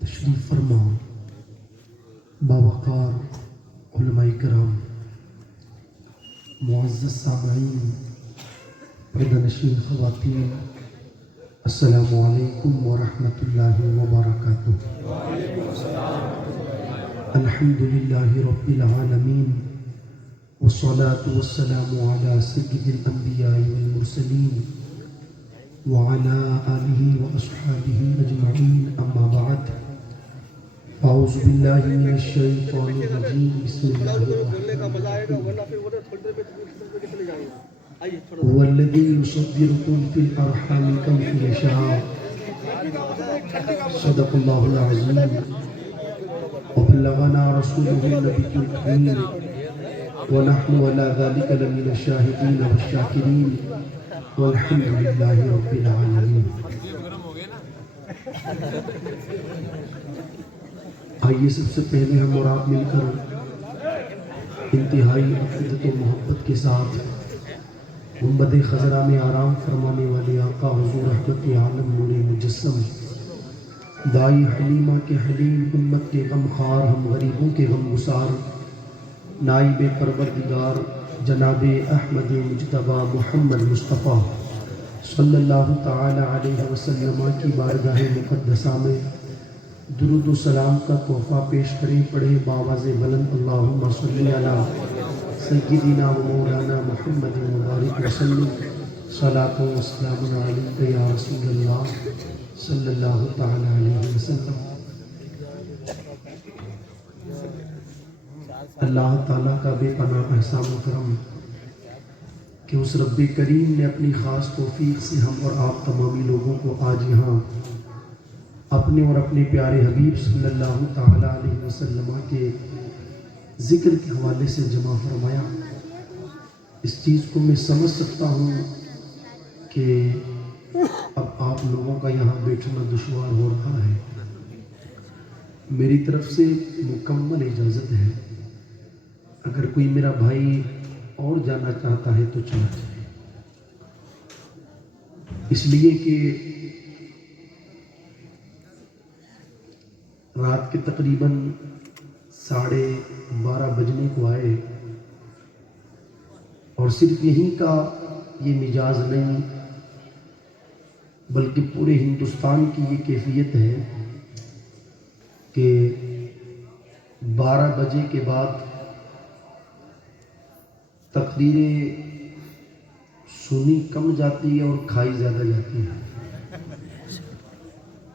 تشریف فرما باوقار علماء کرام، معزز سامعین، پردہ نشین خواتین، السلام علیکم ورحمۃ اللہ وبرکاتہ۔ الحمدللہ رب العالمین، والصلاة والسلام علی سید الانبیاء والمرسلین وعلی آلہ واصحابہ اجمعین، اما بعد، اعوذ باللہ من الشیطان الرجیم، بسم اللہ الرحمن الرحیم۔ هو الذی یصورکم فی الارحام کیف یشاء، صدق اللہ العظیم، وبلغنا رسوله النبی الکریم، ونحن على ذلك لمن الشاهدین والشاکرین، والحمد للہ رب العالمین۔ آئیے سب سے پہلے ہم اور آپ مل کر انتہائی عقیدت و محبت کے ساتھ گنبد خضرا میں آرام فرمانے والے آقا حضور رحمت عالم نور مجسم، دائی حلیمہ کے حلیم، امت کے غم خوار، ہم غریبوں کے غم گسار، نائب پروردگار جناب احمد مجتبیٰ محمد مصطفیٰ صلی اللہ تعالی علیہ وسلم کی بارگاہ مقدسہ میں درود و سلام کا تحفہ پیش کریں، پڑھے باواز بلند اللہم صلی علی سیدنا و مولانا محمد مبارک وسلم، صلاۃ و سلام علیک یا رسول اللہ صلی اللہ تعالی علیہ وسلم۔ اللہ تعالیٰ کا بے پناہ احسان و کرم کہ اس رب کریم نے اپنی خاص توفیق سے ہم اور آپ تمامی لوگوں کو آج یہاں اپنے اور اپنے پیارے حبیب صلی اللہ تعالی علیہ وسلم کے ذکر کے حوالے سے جمع فرمایا۔ اس چیز کو میں سمجھ سکتا ہوں کہ اب آپ لوگوں کا یہاں بیٹھنا دشوار ہو رہا ہے، میری طرف سے مکمل اجازت ہے، اگر کوئی میرا بھائی اور جانا چاہتا ہے تو چلا جائے، اس لیے کہ رات کے تقریباً 12:30 بجنے کو آئے، اور صرف یہیں کا یہ مزاج نہیں بلکہ پورے ہندوستان کی یہ کیفیت ہے کہ 12 بجے کے بعد تقریریں سنی کم جاتی ہے اور کھائی زیادہ جاتی ہے،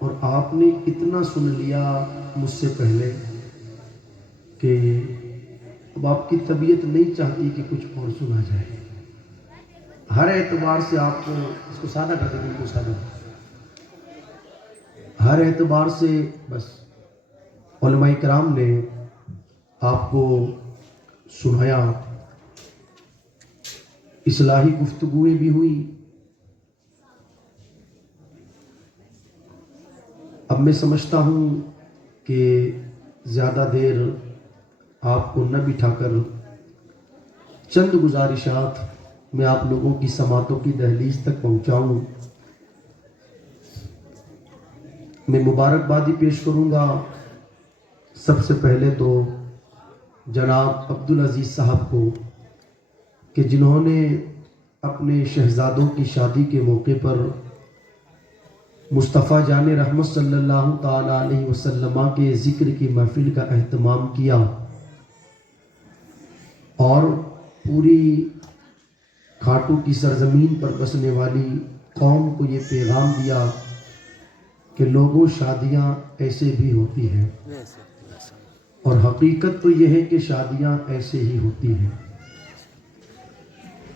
اور آپ نے اتنا سن لیا مجھ سے پہلے کہ اب آپ کی طبیعت نہیں چاہتی کہ کچھ اور سنا جائے۔ ہر اعتبار سے آپ کو اس کو سادہ کر دیں، کو سادہ، ہر اعتبار سے بس علماء کرام نے آپ کو سنایا، اصلاحی گفتگویں بھی ہوئی۔ اب میں سمجھتا ہوں کہ زیادہ دیر آپ کو نہ بٹھا کر چند گزارشات میں آپ لوگوں کی سماعتوں کی دہلیز تک پہنچاؤں۔ میں مبارکبادی پیش کروں گا سب سے پہلے تو جناب عبدالعزیز صاحب کو، کہ جنہوں نے اپنے شہزادوں کی شادی کے موقع پر مصطفیٰ جان رحمت صلی اللہ تعالی علیہ وسلم کے ذکر کی محفل کا اہتمام کیا، اور پوری کھاٹو کی سرزمین پر بسنے والی قوم کو یہ پیغام دیا کہ لوگوں، شادیاں ایسے بھی ہوتی ہیں، اور حقیقت تو یہ ہے کہ شادیاں ایسے ہی ہوتی ہیں۔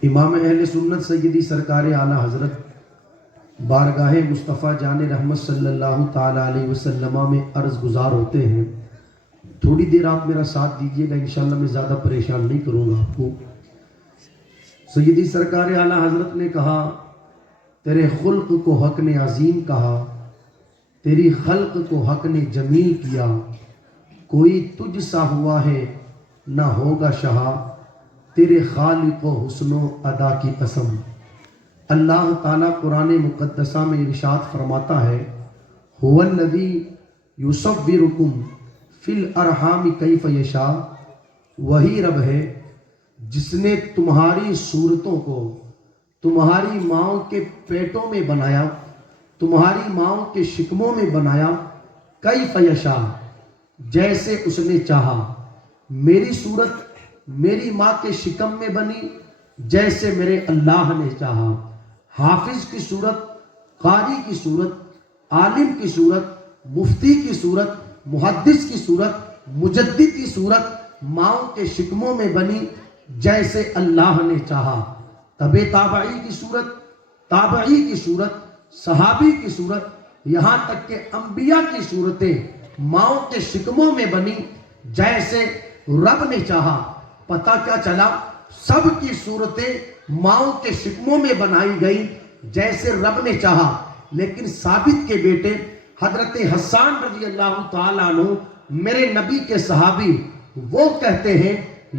امام اہل سنت سیدی سرکار اعلیٰ حضرت بارگاہ مصطفیٰ جان رحمت صلی اللہ تعالی علیہ وسلم میں عرض گزار ہوتے ہیں۔ تھوڑی دیر آپ میرا ساتھ دیجیے گا، انشاءاللہ میں زیادہ پریشان نہیں کروں گا آپ کو۔ سیدی سرکار اعلیٰ حضرت نے کہا، تیرے خلق کو حق نے عظیم کہا، تیری خلق کو حق نے جمیل کیا، کوئی تجھ سا ہوا ہے نہ ہوگا شہا، تیرے خالق و حسن و ادا کی قسم۔ اللہ تعالیٰ قرآن مقدسہ میں ارشاد فرماتا ہے هو الذی یصورکم فی الارحام کیف یشاء، وہی رب ہے جس نے تمہاری صورتوں کو تمہاری ماؤں کے پیٹوں میں بنایا، تمہاری ماؤں کے شکموں میں بنایا، کیف یشاء، جیسے اس نے چاہا۔ میری صورت میری ماں کے شکم میں بنی جیسے میرے اللہ نے چاہا۔ حافظ کی صورت، قاری کی صورت، عالم کی صورت، مفتی کی صورت، محدث کی صورت، مجدد کی صورت ماؤں کے شکموں میں بنی جیسے اللہ نے چاہا۔ تبع تابعی کی صورت، تابعی کی صورت، صحابی کی صورت، یہاں تک کہ انبیاء کی صورتیں ماؤں کے شکموں میں بنی جیسے رب نے چاہا۔ پتہ کیا چلا؟ سب کی صورتیں ماؤں کے شکموں میں بنائی گئی جیسے رب نے چاہا، لیکن ثابت کے بیٹے حضرت حسان رضی اللہ تعالیٰ عنہ میرے نبی کے صحابی، وہ کہتے ہیں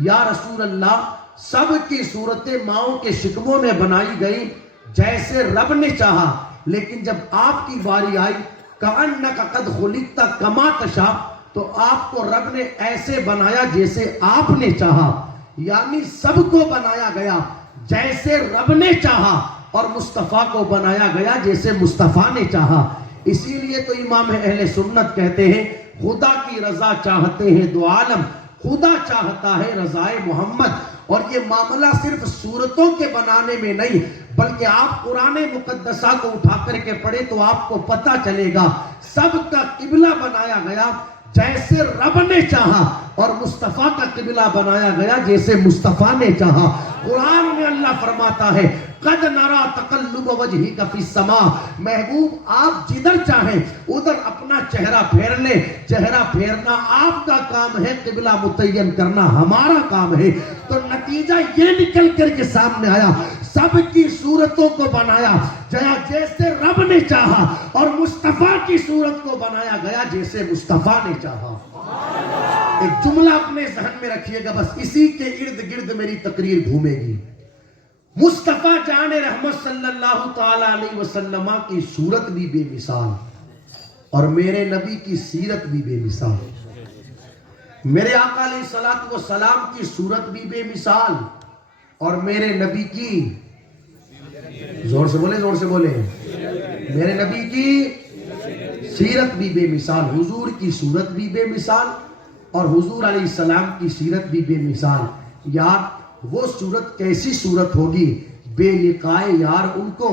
یا رسول اللہ سب کی صورتیں ماؤں کے شکموں میں بنائی گئی جیسے رب نے چاہا، لیکن جب آپ کی باری آئی کأنک قد خلقت کما تشاء، تو آپ کو رب نے ایسے بنایا جیسے آپ نے چاہا۔ یعنی سب کو بنایا گیا جیسے رب نے چاہا، اور مصطفیٰ کو بنایا گیا جیسے مصطفیٰ نے چاہا۔ اسی لیے تو امام اہل سنت کہتے ہیں خدا کی رضا چاہتے ہیں دو عالم، خدا چاہتا ہے رضائے محمد۔ اور یہ معاملہ صرف صورتوں کے بنانے میں نہیں، بلکہ آپ قرآن مقدسہ کو اٹھا کر کے پڑھیں تو آپ کو پتہ چلے گا سب کا قبلہ بنایا گیا جیسے رب نے چاہا، اور مصطفیٰ کا قبلہ بنایا گیا جیسے مصطفیٰ نے چاہا۔ قرآن میں اللہ فرماتا ہے قد نرا تقلب وجہک فی السماء، محبوب آپ جدھر چاہیں ادھر اپنا چہرہ پھیر لیں۔ چہرہ پھیرنا آپ کا کام ہے، قبلہ متعین کرنا ہمارا کام ہے۔ تو نتیجہ یہ نکل کر کے سامنے آیا سب کی صورتوں کو بنایا جیسے رب نے چاہا، اور مصطفیٰ کی صورت کو بنایا گیا جیسے مصطفیٰ نے چاہا۔ ایک جملہ اپنے ذہن میں رکھیے گا، بس اسی کے ارد گرد میری تقریر گھومے گی۔ مصطفیٰ جان رحمت صلی اللہ تعالی علیہ وسلم کی صورت بھی بے مثال، اور میرے نبی کی سیرت بھی بے مثال۔ میرے آقا علیہ الصلوۃ والسلام کی صورت بھی بے مثال، اور میرے نبی کی، زور سے بولے زور سے بولے، میرے نبی کی سیرت بھی بے مثال۔ حضور کی صورت بھی بے مثال، اور حضور علیہ السلام کی سیرت بھی بے مثال۔ یار وہ صورت کیسی صورت ہوگی، بے لقائے یار ان کو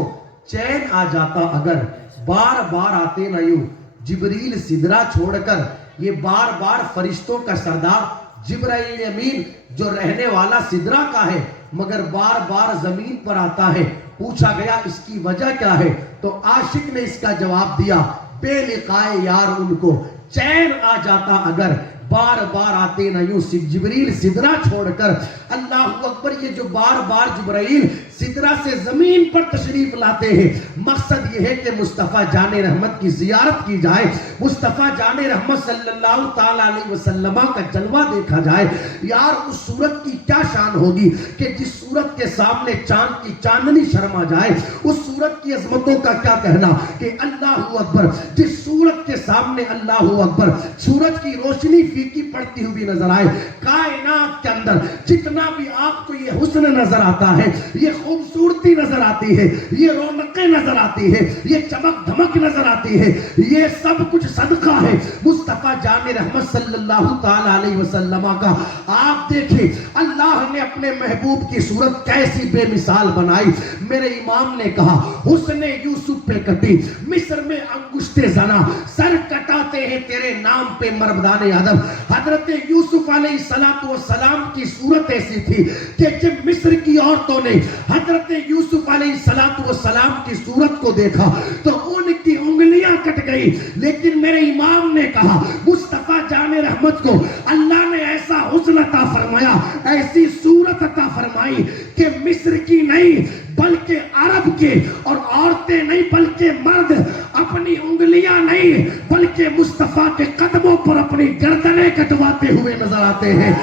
چین آ جاتا اگر بار بار آتے نہ یوں جبریل سدرہ چھوڑ کر۔ یہ بار بار فرشتوں کا سردار جبرائیل امین جو رہنے والا سدرہ کا ہے، مگر بار بار زمین پر آتا ہے۔ پوچھا گیا اس کی وجہ کیا ہے، تو عاشق نے اس کا جواب دیا بے لقائے یار ان کو چین آ جاتا اگر بار بار آتے نہ یوں جبریل سدرہ چھوڑ کر۔ اللہ اکبر، یہ جو بار بار جبرائیل سدرہ سے زمین پر تشریف لاتے ہیں، مقصد یہ ہے کہ مصطفیٰ جان رحمت کی زیارت کی جائے، مصطفیٰ جان رحمت صلی اللہ تعالی علیہ وسلم کا جلوہ دیکھا جائے۔ یار اس صورت کی کیا شان ہوگی کہ جس صورت کے سامنے چاند کی چاندنی شرما جائے۔ اس صورت کی عظمتوں کا کیا کہنا کہ اللہ اکبر، جس صورت کے سامنے اللہ اکبر سورج کی روشنی فیکی پڑتی ہوئی نظر آئے، کائنات کے اندر جتنا بھی آپ کو یہ حسن نظر آتا ہے، یہ خوبصورتی نظر آتی ہے، یہ رونقیں نظر آتی ہے، یہ چمک دھمک نظر آتی ہے، یہ سب کچھ صدقہ ہے مصطفیٰ جان رحمت صلی اللہ تعالی علیہ وسلم کا۔ آپ دیکھیں اللہ نے اپنے محبوب کی صورت کیسی بے مثال بنائی۔ میرے امام نے کہا حسن یوسف پہ کٹی مصر میں انگشت زنا، سر کٹاتے ہیں تیرے نام پہ مربدان ادب۔ حضرت یوسف علیہ السلام کی صورت ایسی تھی کہ جب مصر کی عورتوں نے حضرت یوسف علیہ السلام کی صورت کو دیکھا تو ان کی انگلیاں کٹ گئی، لیکن میرے امام نے کہا مصطفیٰ جان رحمت کو اللہ نے ایسا حسن عطا فرمایا، ایسی صورت عطا فرمائی کہ مصر کی نہیں بلکہ عرب کے، اور عورتیں نہیں بلکہ مرد اپنی انگلیاں نہیں بلکہ مصطفیٰ کے قدموں پر اپنی گردنیں کٹواتے ہوئے نظر آتے ہیں۔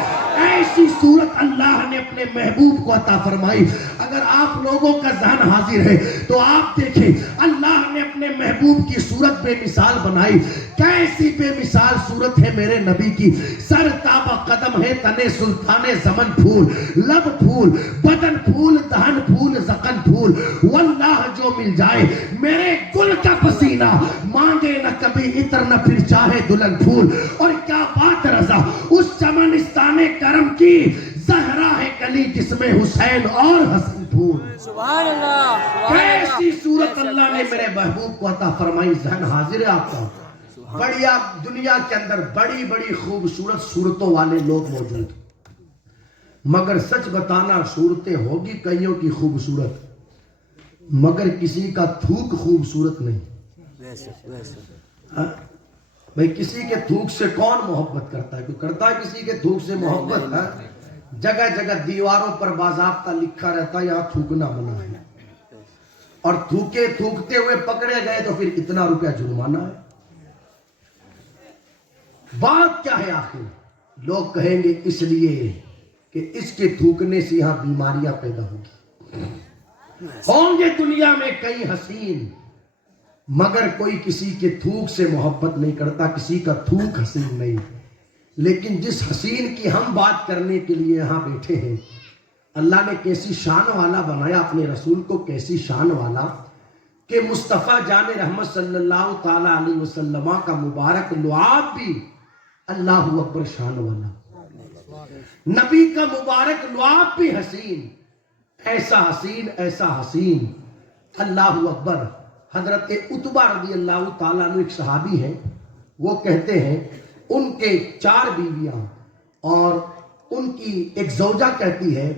ایسی صورت اللہ نے اپنے محبوب کو عطا فرمائی۔ اگر آپ لوگوں کا ذہن حاضر ہے تو آپ دیکھیں اللہ نے اپنے محبوب کی صورت بے مثال بنائی. کیسی بے مثال صورت ہے میرے نبی کی. سر تابہ قدم ہے تنے سلطان زمن پھول, لب پھول, بدن پھول, دہن پھول, زقن پھول. واللہ جو مل جائے میرے گل کا پسینہ, مانگے نہ کبھی عطر نہ پھر چاہے دلہن پھول. اور کیا بات رضا اس چمنستان کرم کی, زہرا ہے کلی جس میں حسین اور حسن پھول. سبحان اللہ. کیسی صورت اللہ نے میرے محبوب کو عطا فرمائی. ذہن حاضر ہے آپ کا. بڑیا دنیا کے اندر بڑی بڑی خوبصورت صورتوں والے لوگ موجود, مگر سچ بتانا صورتیں ہوگی کئیوں کی خوبصورت, مگر کسی کا تھوک خوبصورت نہیں. بھئی کسی کے تھوک سے کون محبت کرتا ہے؟ کوئی کرتا ہے کسی کے تھوک سے محبت؟ جگہ جگہ دیواروں پر باضابطہ لکھا رہتا ہے یہاں تھوکنا منع ہے, اور تھوکتے ہوئے پکڑے گئے تو پھر اتنا روپیہ جرمانہ ہے. بات کیا ہے آخر؟ لوگ کہیں گے اس لیے کہ اس کے تھوکنے سے یہاں بیماریاں پیدا ہوگی. ہوں گے دنیا میں کئی حسین, مگر کوئی کسی کے تھوک سے محبت نہیں کرتا, کسی کا تھوک حسین نہیں. لیکن جس حسین کی ہم بات کرنے کے لیے یہاں بیٹھے ہیں, اللہ نے کیسی شان والا بنایا اپنے رسول کو, کیسی شان والا کہ مصطفیٰ جان رحمت صلی اللہ تعالی علیہ وسلم کا مبارک لعاب بھی اللہ اکبر شان والا, نبی کا مبارک لعاب بھی حسین, ایسا حسین ایسا حسین. اللہ اکبر. حضرت عتبہ رضی اللہ تعالیٰ عنہ ایک صحابی ہیں, وہ کہتے ہیں ان کے 4 بیویاں اور ان کی ایک زوجہ کہتی ہے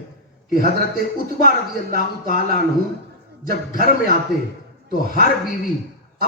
کہ حضرت عتبہ رضی اللہ تعالیٰ عنہ جب گھر میں آتے تو ہر بیوی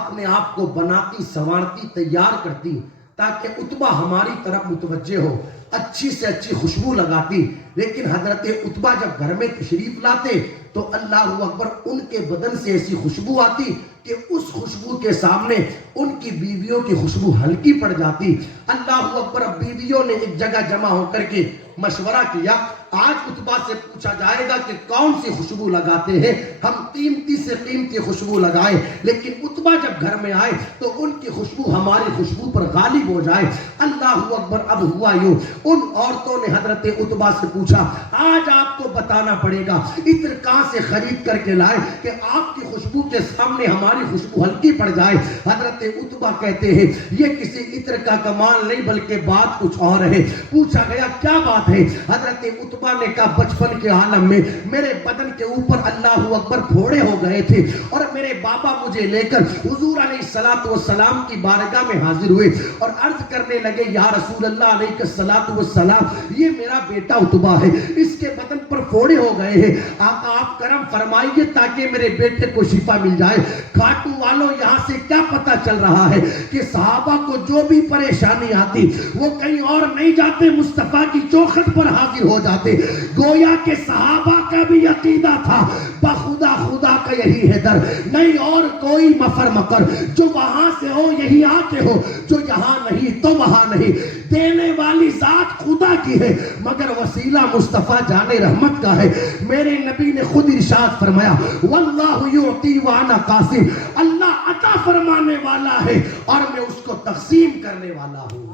اپنے آپ کو بناتی سنوارتی تیار کرتی تاکہ عتبہ ہماری طرف متوجہ ہو, اچھی سے اچھی خوشبو لگاتی. لیکن حضرت عتبہ جب گھر میں تشریف لاتے تو اللہ اکبر ان کے بدن سے ایسی خوشبو آتی کہ اس خوشبو کے سامنے ان کی بیویوں کی خوشبو ہلکی پڑ جاتی. اللہ اکبر. بیویوں نے ایک جگہ جمع ہو کر کے مشورہ کیا, آج عتبہ سے پوچھا جائے گا کہ کون سی خوشبو لگاتے ہیں, ہم قیمتی سے قیمتی خوشبو لگائیں. لیکن عتبہ جب گھر میں آئے تو ان کی خوشبو ہماری خوشبو پر غالب ہو جائے. اللہ اکبر. اب ہوا یوں, ان عورتوں نے حضرت عتبہ سے پوچھا, آج آپ کو بتانا پڑے گا عطر کہاں سے خرید کر کے لائے کہ آپ کی خوشبو کے سامنے ہماری خوشبو ہلکی پڑ جائے. حضرت عتبہ کہتے ہیں یہ کسی عطر کا کمال نہیں بلکہ بات کچھ اور ہے. پوچھا گیا کیا بات ہے؟ حضرت عتبہ نے کہا بچپن کے عالم میں میرے بدن کے اوپر اللہ اکبر پھوڑے ہو گئے تھے اور میرے بابا مجھے لے کر حضور علیہ الصلوۃ والسلام کی بارگاہ میں حاضر ہوئے اور عرض کرنے لگے یا رسول اللہ علیہ الصلوۃ والسلام, یہ میرا بیٹا عتبہ ہے, اس کے بدن پر پھوڑے ہو گئے ہیں, آقا آپ کرم فرمائیے تاکہ میرے بیٹے کو شفا مل جائے. کھاٹو والوں یہاں سے کیا پتا چل رہا ہے کہ صحابہ کو جو بھی پریشانی آتی وہ کہیں اور نہیں جاتے, مصطفیٰ کی چوکھٹ پر حاضر ہو جاتے. گویا کہ صحابہ کا بھی عقیدہ تھا بخدا خدا کا یہی ہے در, نہیں اور کوئی مفر مکر, جو وہاں سے ہو یہی آ کے ہو, جو یہاں نہیں تو وہاں نہیں. دینے والی ذات خدا کی ہے مگر وسیلہ مصطفیٰ جان رحمت کا ہے. میرے نبی نے خود ارشاد فرمایا واللہ یعطی وانا قاسم, اللہ عطا فرمانے والا ہے اور میں اس کو تقسیم کرنے والا ہوں.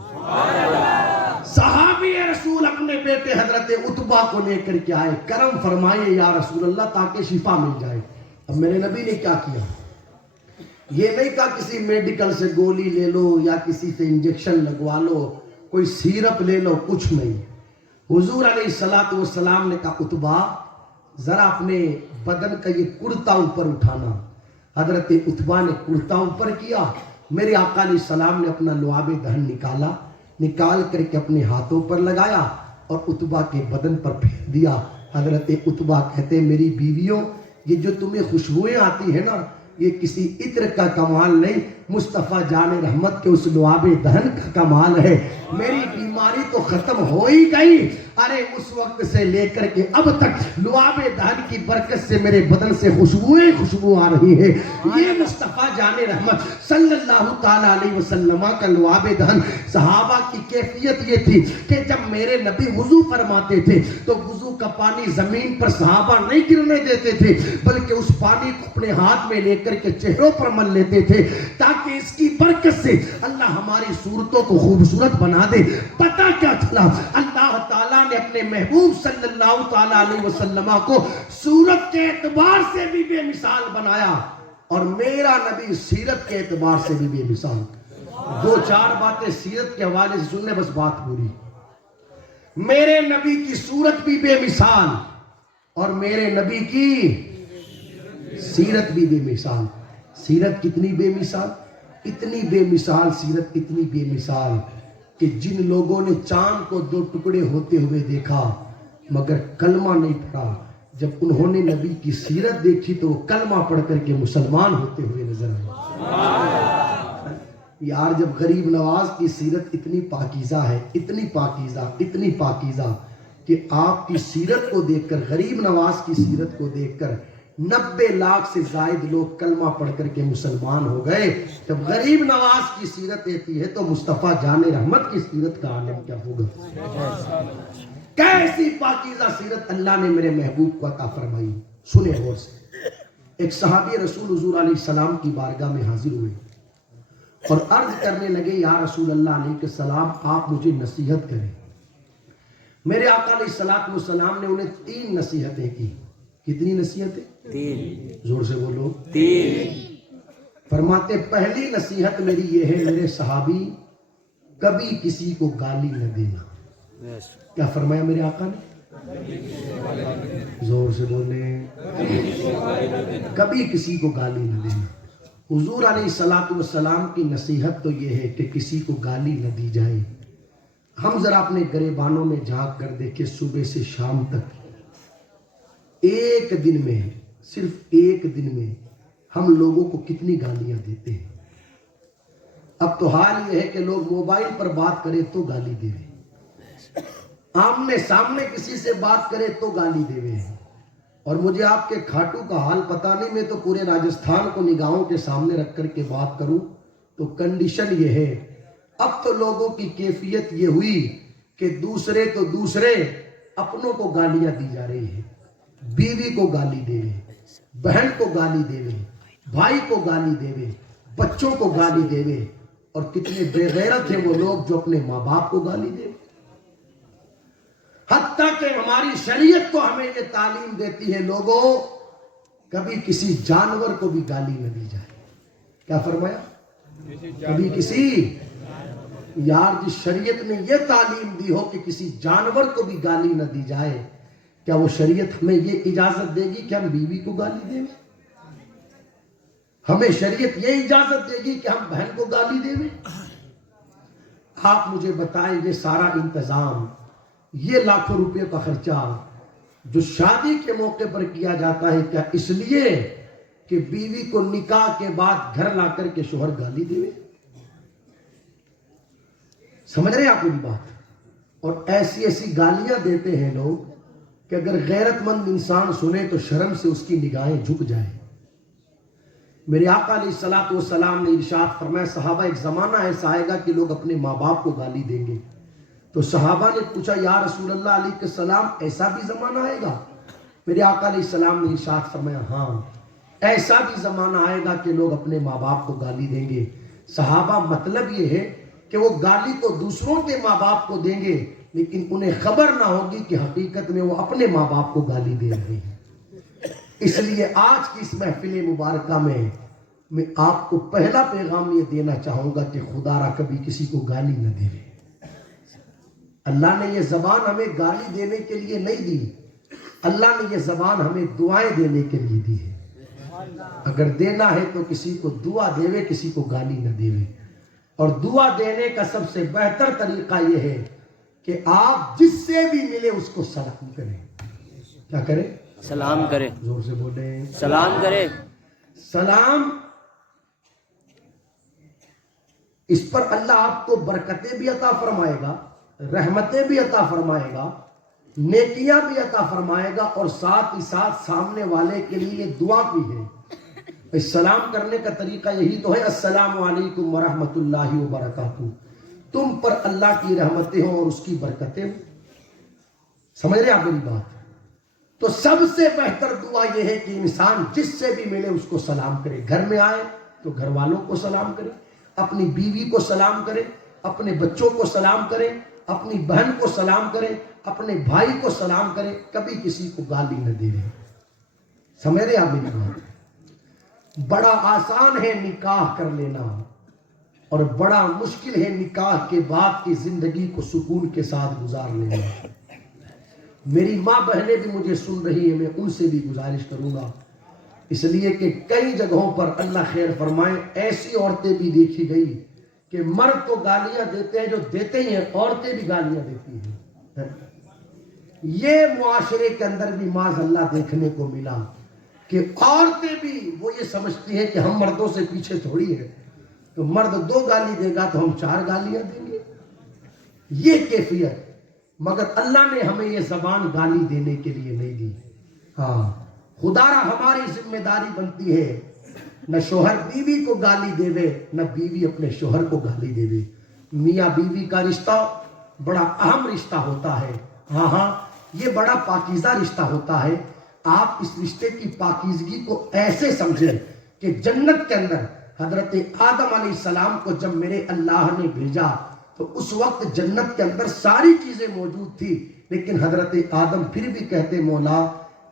صحابی رسول اپنے بیٹے حضرت عتبہ کو لے کر کے آئے, کرم فرمائے یا رسول اللہ تاکہ شفا مل جائے. اب میرے نبی نے کیا کیا, یہ نہیں کہا کسی میڈیکل سے گولی لے لو یا کسی سے انجیکشن لگوا لو, کوئی سیرپ لے لو, کچھ نہیں. حضور علیہ الصلوۃ والسلام نے کہا عتبہ ذرا اپنے بدن کا یہ کرتا اوپر اٹھانا. حضرت عتبہ نے کرتا اوپر کیا, میرے آقا علیہ السلام نے اپنا لعاب دہن نکال کر کے اپنے ہاتھوں پر لگایا اور عتبہ کے بدن پر پھیر دیا. حضرت عتبہ کہتے میری بیویوں, یہ جو تمہیں خوشبوئیں آتی ہیں نا, یہ کسی عطر کا کمال نہیں, مصطفیٰ جان رحمت کے اس لعاب دہن کا کمال ہے. میری بیماری تو ختم ہو ہی گئی, ارے اس وقت سے لے کر کے اب تک لعاب دہن کی برکت سے میرے بدن سے خوشبو آ رہی ہے. یہ مصطفیٰ جان رحمت صلی اللہ تعالی علیہ وسلم کا لعاب دہن. صحابہ کی کیفیت یہ تھی کہ جب میرے نبی وضو فرماتے تھے تو وضو کا پانی زمین پر صحابہ نہیں گرنے دیتے تھے، بلکہ اس پانی کو اپنے ہاتھ میں لے کر کے چہروں پر مل لیتے تھے تاکہ اس کی برکت سے اللہ ہماری صورتوں کو خوبصورت بنا دے۔ پتہ کیا چلا؟ اللہ تعالیٰ نے اپنے محبوب صلی اللہ تعالیٰ علیہ وسلم کو صورت کے اعتبار سے بھی بے مثال بنایا، اور میرا نبی سیرت کے اعتبار سے بھی بے مثال۔ دو چار باتیں سیرت کے حوالے سے سن لیں، بس بات پوری۔ میرے نبی کی صورت بھی بے مثال اور میرے نبی کی سیرت بھی بے مثال۔ سیرت کتنی بے مثال؟ اتنی بے مثال سیرت، اتنی بے مثال کہ جن لوگوں نے چاند کو دو ٹکڑے ہوتے ہوئے دیکھا مگر کلمہ نہیں پڑھا، جب انہوں نے نبی کی سیرت دیکھی تو وہ کلمہ پڑھ کر کے مسلمان ہوتے ہوئے نظر آئے۔ یار جب غریب نواز کی سیرت اتنی پاکیزہ ہے، اتنی پاکیزہ، اتنی پاکیزہ کہ آپ کی سیرت کو دیکھ کر، غریب نواز کی سیرت کو دیکھ کر 90 لاکھ سے زائد لوگ کلمہ پڑھ کر کے مسلمان ہو گئے، جب غریب نواز کی سیرت دیتی ہے تو مصطفیٰ جان رحمت کی سیرت کا عالم کیا ہوگا؟ کیسی پاکیزہ سیرت اللہ نے میرے محبوب کو عطا فرمائی۔ سنیں غور سے، ایک صحابی رسول حضور علیہ السلام کی بارگاہ میں حاضر ہوئے اور عرض کرنے لگے، یا رسول اللہ علیہ السلام آپ مجھے نصیحت کریں۔ میرے آقا علیہ السلام نے انہیں 3 نصیحتیں کی۔ کتنی نصیحتیں؟ 3۔ زور سے بولو۔ 3۔ فرماتے پہلی نصیحت میری یہ ہے، میرے صحابی کبھی کسی کو گالی نہ دینا۔ کیا فرمایا میرے آقا نے؟ زور سے بولیں۔ کبھی کسی کو گالی نہ دینا۔ حضور علیہ السلام کی نصیحت تو یہ ہے کہ کسی کو گالی نہ دی جائے۔ ہم ذرا اپنے گریبانوں میں جھانک کر دیکھیں، صبح سے شام تک ایک دن میں، صرف ایک دن میں ہم لوگوں کو کتنی گالیاں دیتے ہیں۔ اب تو حال یہ ہے کہ لوگ موبائل پر بات کرے تو گالی دے رہے، آمنے سامنے کسی سے بات کرے تو گالی دے رہے ہیں۔ اور مجھے آپ کے کھاٹو کا حال پتہ نہیں، میں تو پورے راجستھان کو نگاہوں کے سامنے رکھ کر کے بات کروں تو کنڈیشن یہ ہے، اب تو لوگوں کی کیفیت یہ ہوئی کہ دوسرے تو دوسرے اپنوں کو گالیاں دی جا رہی ہیں۔ بیوی کو گالی دے رہے، بہن کو گالی دے رہے، بھائی کو گالی دے رہے، بچوں کو گالی دے رہے، اور کتنے بے غیرت ہیں وہ لوگ جو اپنے ماں باپ کو گالی دے رہے۔ حتیٰ کہ ہماری شریعت کو ہمیں یہ تعلیم دیتی ہے، لوگوں کبھی کسی جانور کو بھی گالی نہ دی جائے۔ کیا فرمایا؟ کبھی کسی، یار جس شریعت نے یہ تعلیم دی ہو کہ کسی جانور کو بھی گالی نہ دی جائے، کیا وہ شریعت ہمیں یہ اجازت دے گی کہ ہم بیوی کو گالی دیں؟ ہمیں شریعت یہ اجازت دے گی کہ ہم بہن کو گالی دیں؟ آپ مجھے بتائیں، یہ سارا انتظام، یہ لاکھوں روپے کا خرچہ جو شادی کے موقع پر کیا جاتا ہے، کیا اس لیے کہ بیوی کو نکاح کے بعد گھر لا کر کے شوہر گالی دے؟ سمجھ رہے ہیں آپ میری بات؟ اور ایسی ایسی گالیاں دیتے ہیں لوگ کہ اگر غیرت مند انسان سنے تو شرم سے اس کی نگاہیں جھک جائیں۔ میرے آقا علیہ السلام نے ارشاد فرمایا، صحابہ ایک زمانہ ایسا آئے گا کہ لوگ اپنے ماں باپ کو گالی دیں گے۔ تو صحابہ نے پوچھا، یا رسول اللہ علیہ السلام ایسا بھی زمانہ آئے گا؟ میرے آقا علیہ السلام نے ارشاد فرمایا، ہاں ایسا بھی زمانہ آئے گا کہ لوگ اپنے ماں باپ کو گالی دیں گے۔ صحابہ مطلب یہ ہے کہ وہ گالی تو دوسروں کے ماں باپ کو دیں گے، لیکن انہیں خبر نہ ہوگی کہ حقیقت میں وہ اپنے ماں باپ کو گالی دے رہے ہیں۔ اس لیے آج کی اس محفل مبارکہ میں آپ کو پہلا پیغام یہ دینا چاہوں گا کہ خدا را کبھی کسی کو گالی نہ دے۔ اللہ نے یہ زبان ہمیں گالی دینے کے لیے نہیں دی، اللہ نے یہ زبان ہمیں دعائیں دینے کے لیے دی ہے۔ اگر دینا ہے تو کسی کو دعا دے، کسی کو گالی نہ دے۔ اور دعا دینے کا سب سے بہتر طریقہ یہ ہے کہ آپ جس سے بھی ملے اس کو سلام کریں۔ کیا کریں؟ سلام کرے۔ زور سے بولیں۔ سلام کرے۔ سلام، اس پر اللہ آپ کو برکتیں بھی عطا فرمائے گا، رحمتیں بھی عطا فرمائے گا، نیکیاں بھی عطا فرمائے گا، اور ساتھ ہی ساتھ سامنے والے کے لیے دعا بھی ہے۔ سلام کرنے کا طریقہ یہی تو ہے، السلام علیکم ورحمۃ اللہ وبرکاتہ، تم پر اللہ کی رحمتیں ہوں اور اس کی برکتیں ہوں۔ سمجھ رہے آپ میری بات؟ تو سب سے بہتر دعا یہ ہے کہ انسان جس سے بھی ملے اس کو سلام کرے. گھر میں آئے تو گھر والوں کو سلام کرے, اپنی بیوی کو سلام کرے, اپنے بچوں کو سلام کرے, اپنی بہن کو سلام کرے, اپنے بھائی کو سلام کرے, کبھی کسی کو گالی نہ دے. سمجھ رہے آپ میری بات؟ بڑا آسان ہے نکاح کر لینا اور بڑا مشکل ہے نکاح کے بعد کی زندگی کو سکون کے ساتھ گزار لینا. میری ماں بہنیں بھی مجھے سن رہی ہیں, میں ان سے بھی گزارش کروں گا, اس لیے کہ کئی جگہوں پر اللہ خیر فرمائے ایسی عورتیں بھی دیکھی گئی کہ مرد تو گالیاں دیتے ہیں, جو دیتے ہی ہیں عورتیں بھی گالیاں دیتی ہیں. یہ معاشرے کے اندر بھی معاذ اللہ دیکھنے کو ملا کہ عورتیں بھی وہ یہ سمجھتی ہیں کہ ہم مردوں سے پیچھے تھوڑی ہے, تو مرد 2 گالی دے گا تو ہم 4 گالیاں دیں گے. یہ کیفیت, مگر اللہ نے ہمیں یہ زبان گالی دینے کے لیے نہیں دی. ہاں خدا را ہماری ذمہ داری بنتی ہے نہ شوہر بیوی کو گالی دے وے, نہ بیوی اپنے شوہر کو گالی دے وے. میاں بیوی کا رشتہ بڑا اہم رشتہ ہوتا ہے. ہاں یہ بڑا پاکیزہ رشتہ ہوتا ہے. آپ اس رشتے کی پاکیزگی کو ایسے سمجھیں کہ جنت کے اندر حضرت آدم علیہ السلام کو جب میرے اللہ نے بھیجا تو اس وقت جنت کے اندر ساری چیزیں موجود تھی, لیکن حضرت آدم پھر بھی کہتے مولا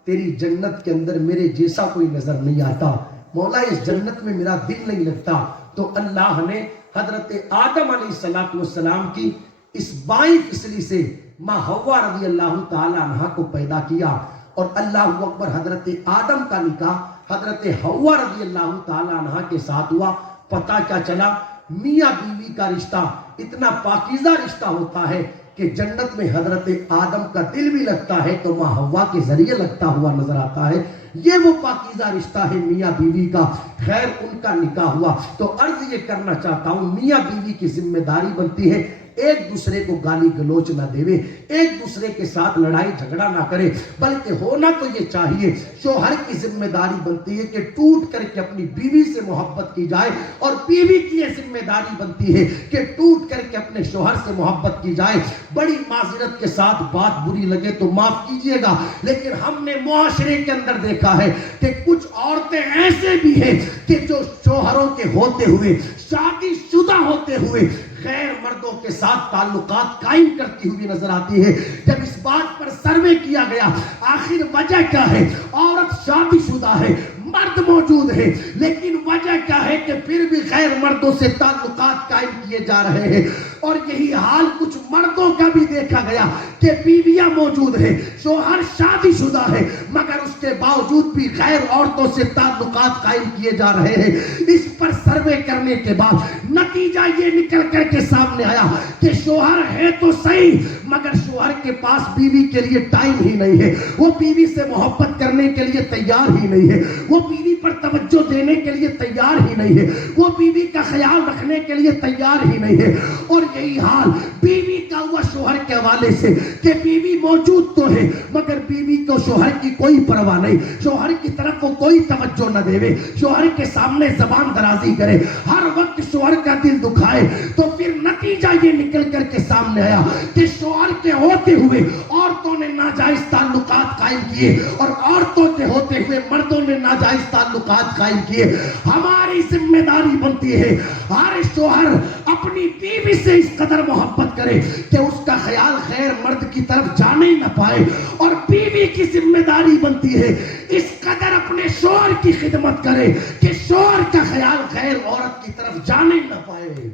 تیری جنت کے اندر میرے جیسا کوئی نظر نہیں آتا, مولا اس جنت میں میرا دل نہیں لگتا. تو اللہ نے حضرت آدم علیہ السلام کی اس بائیں فصلی سے ماں حوا رضی اللہ تعالی عنہا کو پیدا کیا, اور اللہ اکبر حضرت آدم کا نکاح حضرت حوا رضی اللہ تعالی عنہا کے ساتھ ہوا. پتہ کیا چلا, میاں بیوی کا رشتہ اتنا پاکیزہ رشتہ ہوتا ہے کہ جنت میں حضرت آدم کا دل بھی لگتا ہے تو ماں حوا کے ذریعے لگتا ہوا نظر آتا ہے. یہ وہ پاکیزہ رشتہ ہے میاں بیوی کا. خیر ان کا نکاح ہوا تو عرض یہ کرنا چاہتا ہوں, میاں بیوی کی ذمہ داری بنتی ہے ایک دوسرے کو گالی گلوچ نہ دے, ایک دوسرے کے ساتھ لڑائی جھگڑا نہ کرے, بلکہ ہونا تو یہ چاہیے شوہر کی ذمہ داری بنتی ہے کہ ٹوٹ کر کے اپنی بیوی سے محبت کی جائے, اور بیوی کی یہ ذمہ داری بنتی ہے کہ ٹوٹ کر کے اپنے شوہر سے محبت کی جائے. بڑی معذرت کے ساتھ بات بری لگے تو معاف کیجئے گا, لیکن ہم نے معاشرے کے اندر دیکھا ہے کہ کچھ عورتیں ایسے بھی ہیں کہ جو شوہروں کے ہوتے ہوئے, شادی شدہ ہوتے ہوئے غیر مردوں کے ساتھ تعلقات قائم کرتی ہوئی نظر آتی ہے. جب اس بات پر سروے کیا گیا آخر وجہ کیا ہے, عورت شادی شدہ ہے, مرد موجود ہے, لیکن وجہ کیا ہے کہ پھر بھی غیر مردوں سے تعلقات قائم کیے جا رہے ہیں. اور یہی حال کچھ مردوں کا بھی دیکھا گیا کہ بیویاں موجود ہیں, شوہر شادی شدہ ہے, مگر اس کے باوجود بھی غیر عورتوں سے تعلقات قائم کیے جا رہے ہیں. اس پر سروے کرنے کے بعد نتیجہ یہ نکل کر کے سامنے آیا کہ شوہر ہے تو صحیح, مگر شوہر کے پاس بیوی کے لیے ٹائم ہی نہیں ہے, وہ بیوی سے محبت کرنے کے لیے تیار ہی نہیں ہے, وہ بیوی پر توجہ دینے کے لیے تیار ہی نہیں ہے, وہ بیوی کا خیال رکھنے کے لیے تیار ہی نہیں ہے. اور یہی حال بیوی کا ہوا شوہر کے حوالے سے کہ بیوی موجود تو ہے مگر بیوی کو شوہر کی کوئی پرواہ نہیں, شوہر کی طرف وہ کوئی توجہ نہ دے, شوہر کے سامنے زبان درازی کرے, ہر وقت شوہر کا دل دکھائے. تو پھر نتیجہ یہ نکل کر کے سامنے آیا کہ شوہر کے ہوتے ہوئے عورتوں نے ناجائز تعلقات قائم کیے, اور عورتوں کے ہوتے ہوئے مردوں نے ناجائز تعلقات قائم کیے. ہماری ذمہ داری بنتی ہے ہر شوہر اپنی بیوی سے اس قدر محبت کرے کہ اس کا خیال غیر مرد کی طرف جانے ہی نہ پائے, اور بیوی کی ذمہ داری بنتی ہے اس قدر اپنے شوہر کی خدمت کرے کہ شوہر کا خیال غیر عورت کی طرف جانے ہی نہ پائے.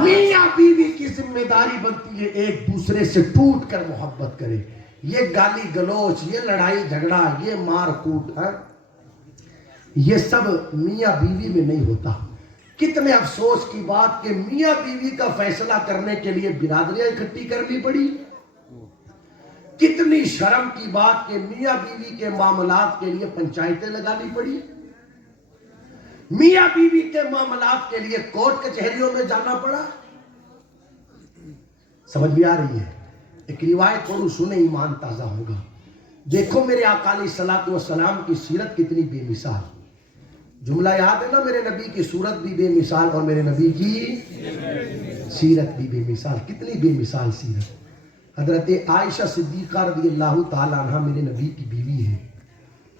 میاں بیوی کی ذمہ داری بنتی ہے ایک دوسرے سے ٹوٹ کر محبت کرے. یہ گالی گلوچ, یہ لڑائی جھگڑا, یہ مار کوٹ, یہ سب میاں بیوی میں نہیں ہوتا. کتنے افسوس کی بات کہ میاں بیوی کا فیصلہ کرنے کے لیے برادریاں اکٹھی کرنی پڑی. کتنی شرم کی بات کہ میاں بیوی کے معاملات کے لیے پنچایتیں لگانی پڑی, میاں بیوی کے معاملات کے لیے کورٹ کچہریوں میں جانا پڑا. سمجھ بھی آ رہی ہے؟ ایک روایت پڑھوں, سنے ایمان تازہ ہوگا. دیکھو میرے آقا علیہ الصلوۃ والسلام کی سیرت کتنی بے مثال. جملہ یاد ہے نا, میرے نبی کی صورت بھی بے مثال اور میرے نبی کی سیرت بھی بے مثال. کتنی بے مثال سیرت. حضرت عائشہ صدیقہ رضی اللہ تعالیٰ عنہ میرے نبی کی بیوی ہے،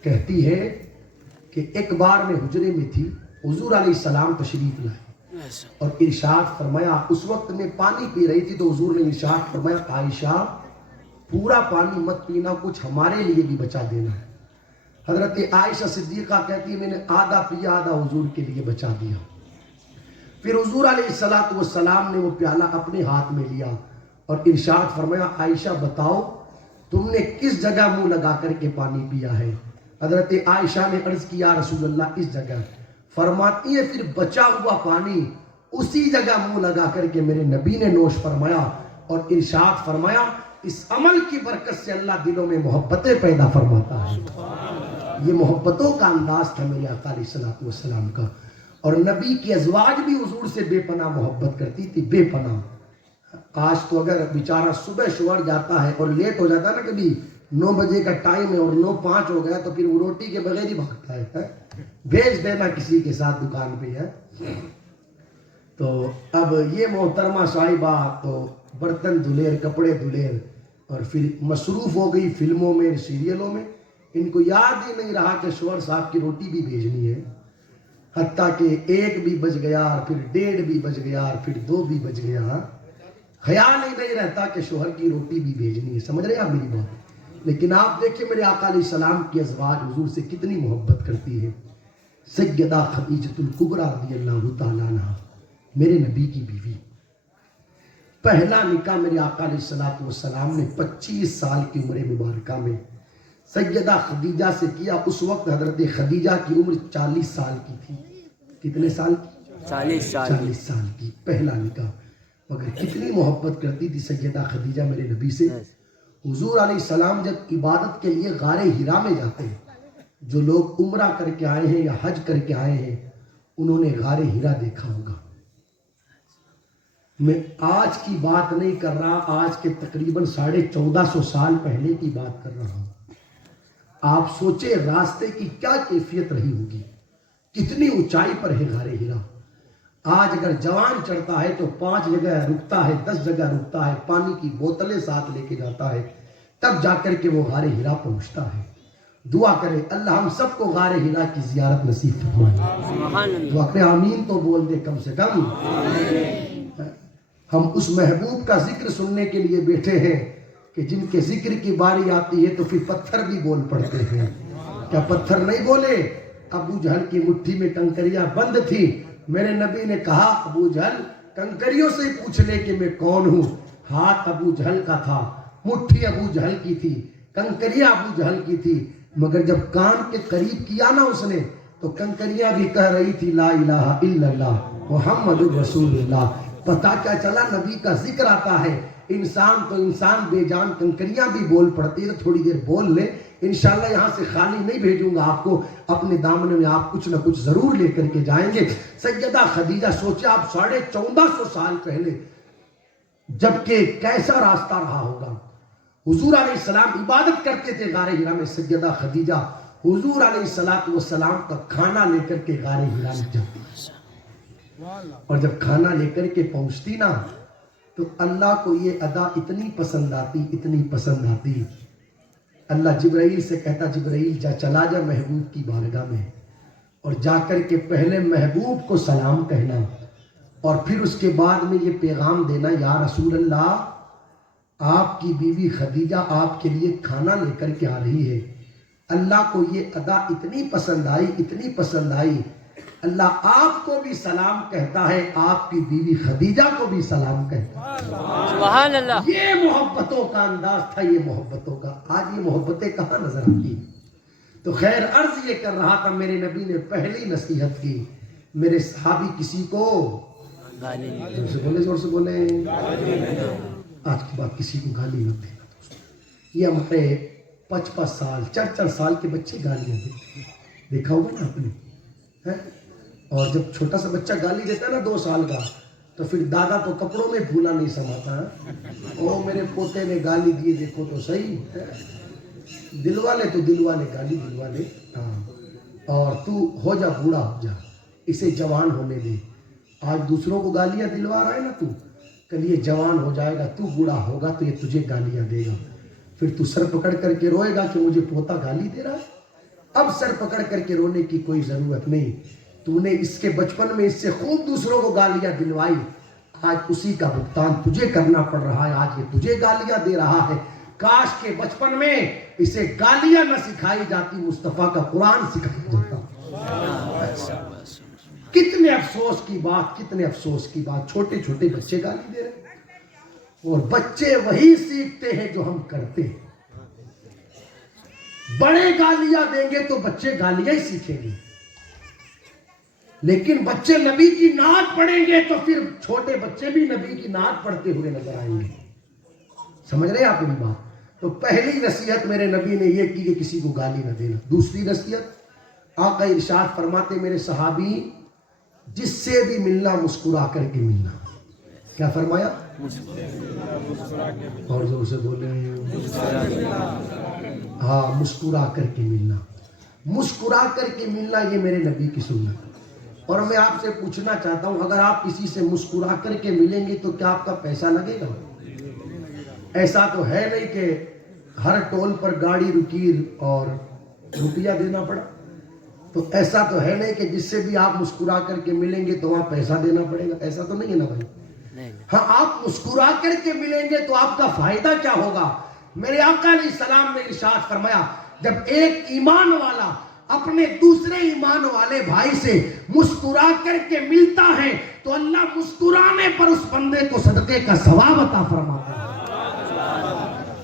کہتی ہے کہ ایک بار میں حجرے میں تھی، حضور علیہ السلام تشریف لائے اور ارشاد فرمایا، اس وقت میں پانی پی رہی تھی تو حضور نے ارشاد فرمایا عائشہ پورا پانی مت پینا، کچھ ہمارے لیے بھی بچا دینا ہے۔ حضرت عائشہ صدیقہ کہتی ہے میں نے آدھا پیا، آدھا حضور کے لیے بچا دیا۔ پھر حضور علیہ السلام نے وہ پیالہ اپنے ہاتھ میں لیا اور ارشاد فرمایا عائشہ بتاؤ تم نے کس جگہ منہ لگا کر کے پانی پیا ہے؟ حضرت عائشہ نے عرض کیا رسول اللہ اس جگہ، فرماتی ہے پھر بچا ہوا پانی اسی جگہ منہ لگا کر کے میرے نبی نے نوش فرمایا اور ارشاد فرمایا اس عمل کی برکت سے اللہ دلوں میں محبتیں پیدا فرماتا ہے۔ یہ محبتوں کا انداز تھا میرے آقا علیہ الصلوۃ والسلام کا، اور نبی کی ازواج بھی حضور سے بے پناہ محبت کرتی تھی، بے پناہ۔ آج تو اگر بیچارہ صبح شوہر جاتا ہے اور لیٹ ہو جاتا ہے نا، کبھی 9 بجے کا ٹائم ہے اور 9:05 ہو گیا تو پھر وہ روٹی کے بغیر ہی بھاگتا ہے، بھیج دینا کسی کے ساتھ دکان پہ ہے۔ تو اب یہ محترمہ صاحبہ تو برتن دھلیر، کپڑے دھلیر، اور پھر مصروف ہو گئی فلموں میں، سیریلوں میں، ان کو یاد ہی نہیں رہا کہ شوہر صاحب کی روٹی بھی بھیجنی ہے، حتیٰ کہ 1 بھی بج گیا، پھر 1:30 بھی بج گیا، پھر 2 بھی بج گیا، خیال ہی نہیں رہتا کہ شوہر کی روٹی بھی بھیجنی ہے۔ سمجھ رہے ہیں آپ میری بات؟ لیکن آپ دیکھیں میرے آقا علیہ السلام کی ازواج حضور سے کتنی محبت کرتی ہے۔ سیدہ خدیجہ الکبریٰ رضی اللہ تعالیٰ عنہ میرے نبی کی بیوی، پہلا نکاح میرے آقا علیہ السلام نے 25 سال کی عمر مبارکہ میں سیدہ خدیجہ سے کیا۔ اس وقت حضرت خدیجہ کی عمر 40 سال کی تھی۔ کتنے سال کی؟ 40 سال کی، پہلا نکاح۔ مگر کتنی محبت کرتی تھی سیدہ خدیجہ میرے نبی سے۔ حضور علیہ السلام جب عبادت کے لیے غار ہرا میں جاتے ہیں، جو لوگ عمرہ کر کے آئے ہیں یا حج کر کے آئے ہیں انہوں نے غار ہرا دیکھا ہوگا۔ میں آج کی بات نہیں کر رہا، آج کے تقریباً 1450 سال پہلے کی بات کر رہا ہوں۔ آپ سوچیں راستے کی کیا کیفیت رہی ہوگی، کتنی اونچائی پر ہے غار ہرا۔ آج اگر جوان چڑھتا ہے تو 5 جگہ رکتا ہے، 10 جگہ رکتا ہے، پانی کی بوتلیں ساتھ لے کے جاتا ہے، تب جا کر کے وہ غار ہرا پہنچتا ہے۔ دعا کریں اللہ ہم سب کو غار ہرا کی زیارت نصیب فرمائے۔ دعا کریں آمین تو بول دے کم سے کم۔ ہم اس محبوب کا ذکر سننے کے لیے بیٹھے ہیں کہ جن کے ذکر کی باری آتی ہے تو پھر پتھر بھی بول پڑتے ہیں۔ کیا پتھر نہیں بولے؟ ابو جہل کی مٹھی میں کنکریاں بند تھی، میرے نبی نے کہا ابو جہل کنکریوں سے پوچھ لے کہ میں کون ہوں۔ ہاتھ ابو جہل کا تھا، مٹھی ابو جہل کی تھی، کنکریاں ابو جہل کی تھی، مگر جب کان کے قریب کیا نا اس نے تو کنکریاں بھی کہہ رہی تھی لا الہ الا اللہ محمد رسول اللہ۔ پتہ کیا چلا؟ نبی کا ذکر آتا ہے، انسان تو انسان بے جان، کنکریاں بھی بول پڑتی ہے، تو تھوڑی دیر بول لے، انشاءاللہ یہاں سے خالی نہیں بھیجوں گا آپ کو، اپنے دامن میں آپ کچھ نہ کچھ ضرور لے کر کے جائیں گے۔ سیدہ خدیجہ سوچے آپ 1450 سال پہلے جبکہ کیسا راستہ رہا ہوگا۔ حضور علیہ السلام عبادت کرتے تھے غار ہرا میں، سیدہ خدیجہ حضور علیہ السلام کا کھانا لے کر کے غار ہرا میں جاتی، اور جب کھانا لے کر کے پہنچتی نا تو اللہ کو یہ ادا اتنی پسند آتی، اتنی پسند آتی، اللہ جبرائیل سے کہتا جبرائیل جا چلا جا محبوب کی بارگاہ میں اور جا کر کے پہلے محبوب کو سلام کہنا اور پھر اس کے بعد میں یہ پیغام دینا یا رسول اللہ آپ کی بیوی خدیجہ آپ کے لیے کھانا لے کر کے آ رہی ہے۔ اللہ کو یہ ادا اتنی پسند آئی، اتنی پسند آئی، اللہ آپ کو بھی سلام کہتا ہے، آپ کی بیوی خدیجہ کو بھی سلام کہتا ہے۔ سبحان اللہ۔ یہ محبتوں کا انداز تھا، یہ محبتوں کا۔ آج یہ محبتیں کہاں نظر آتی؟ تو خیر عرض یہ کر رہا تھا، میرے نبی نے پہلی نصیحت کی، میرے صحابی کسی کو زور سے بولے، زور سے بولے، آج کی بات کسی کو گالی مت دینا دوستو۔ یہ ہمارے 55 سال 4 سال کے بچے گالیاں دیتے ہیں، دیکھا ہوگا نا آپ نے۔ اور جب چھوٹا سا بچہ گالی دیتا ہے نا 2 سال کا تو پھر دادا تو کپڑوں میں پھولا نہیں سماتا ہے، او میرے پوتے نے گالی دی دیکھو تو صحیح ہے۔ دل والے تو دل والے گالی دل والے، ہاں، اور تو ہو جا بوڑھا ہو جا، اسے جوان ہونے دے۔ آج دوسروں کو گالیاں دلوا رہا ہے نا تو، کل یہ جوان ہو جائے گا، تو بوڑھا ہوگا تو یہ تجھے گالیاں دے گا، پھر تو سر پکڑ کر کے روئے گا کہ مجھے پوتا گالی دے رہا ہے۔ اب سر پکڑ کر کے رونے کی کوئی ضرورت نہیں، تو نے اس کے بچپن میں اس سے خوب دوسروں کو گالیاں دلوائی، آج اسی کا بھگتان تجھے کرنا پڑ رہا ہے، آج یہ تجھے گالیاں دے رہا ہے۔ کاش کے بچپن میں اسے گالیاں نہ سکھائی جاتی، مصطفیٰ کا قرآن سکھایا جاتا۔ کتنے افسوس کی بات، کتنے افسوس کی بات، چھوٹے چھوٹے بچے گالی دے رہے ہیں، اور بچے وہی سیکھتے ہیں جو ہم کرتے ہیں۔ بڑے گالیاں دیں گے تو بچے گالیاں ہی سیکھیں گے، لیکن بچے نبی کی نعت پڑھیں گے تو پھر چھوٹے بچے بھی نبی کی نعت پڑھتے ہوئے نظر آئیں گے۔ سمجھ رہے ہیں آپ میری بات؟ تو پہلی نصیحت میرے نبی نے یہ کی کہ کسی کو گالی نہ دینا۔ دوسری نصیحت آقا ارشاد فرماتے میرے صحابی، جس سے بھی ملنا مسکرا کر کے ملنا۔ کیا فرمایا؟ اور زور سے بولے، ہاں، مسکرا کر کے ملنا، مسکرا کر کے ملنا، یہ میرے نبی کی سنت۔ اور میں آپ سے پوچھنا چاہتا ہوں، اگر آپ کسی سے مسکرا کر کے ملیں گے تو کیا آپ کا پیسہ لگے گا؟ ایسا تو ہے نہیں کہ ہر ٹول پر گاڑی رکی اور روپیہ دینا پڑا، تو ایسا تو ہے نہیں کہ جس سے بھی آپ مسکرا کر کے ملیں گے تو وہاں پیسہ دینا پڑے گا، ایسا تو نہیں ہے نا بھائی؟ ہاں، آپ مسکرا کر کے ملیں گے تو آپ کا فائدہ کیا ہوگا؟ میرے آقا علیہ السلام نے ارشاد فرمایا، جب ایک ایمان والا اپنے دوسرے ایمان والے بھائی سے مسکرا کر کے ملتا ہے تو اللہ مسکرانے پر اس بندے کو صدقے کا ثواب عطا فرماتا ہے۔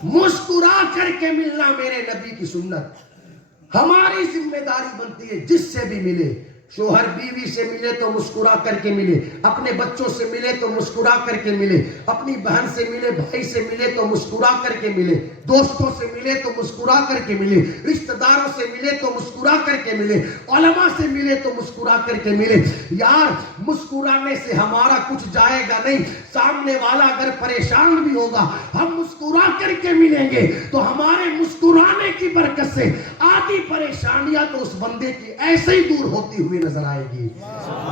مسکرا کر کے ملنا میرے نبی کی سنت۔ ہماری ذمہ داری بنتی ہے، جس سے بھی ملے، شوہر بیوی سے ملے تو مسکرا کر کے ملے، اپنے بچوں سے ملے تو مسکرا کر کے ملے، اپنی بہن سے ملے، بھائی سے ملے تو مسکرا کر کے ملے، دوستوں سے ملے تو مسکرا کر کے ملے، رشتہ داروں سے ملے تو مسکرا کر کے ملے، علماء سے ملے تو مسکرا کر کے ملے۔ یار، مسکرانے سے ہمارا کچھ جائے گا نہیں، سامنے والا اگر پریشان بھی ہوگا، ہم مسکرا کر کے ملیں گے تو ہمارے مسکرانے کی برکت سے آدھی پریشانیاں تو اس بندے کی ایسے ہی دور ہوتی ہوئی نظر آئے گی۔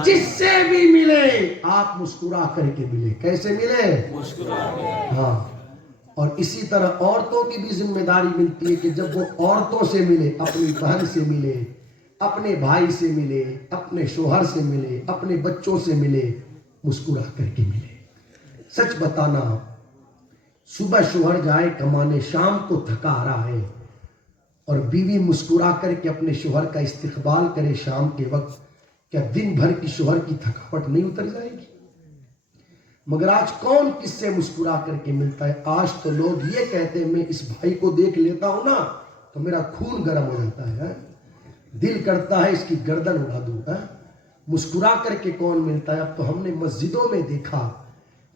جس سے بھی ملے آپ مسکرا کر کے ملے۔ کیسے ملے؟ ہاں۔ اور اسی طرح عورتوں کی بھی ذمہ داری ملتی ہے کہ جب وہ عورتوں سے ملے، اپنی بہن سے ملے، اپنے بھائی سے ملے، اپنے شوہر سے ملے، اپنے بچوں سے ملے، مسکرا کر کے ملے۔ سچ بتانا، صبح شوہر جائے کمانے، شام کو تھکا آ رہا ہے، اور بیوی مسکرا کر کے اپنے شوہر کا استقبال کرے شام کے وقت، کیا دن بھر کی شوہر کی تھکاوٹ نہیں اتر جائے گی؟ مگر آج کون کس سے مسکرا کر کے ملتا ہے؟ آج تو لوگ یہ کہتے ہیں، میں اس بھائی کو دیکھ لیتا ہوں نا تو میرا خون گرم ہو جاتا ہے، دل کرتا ہے اس کی گردن اڑا دوں۔ مسکرا کر کے کون ملتا ہے؟ اب تو ہم نے مسجدوں میں دیکھا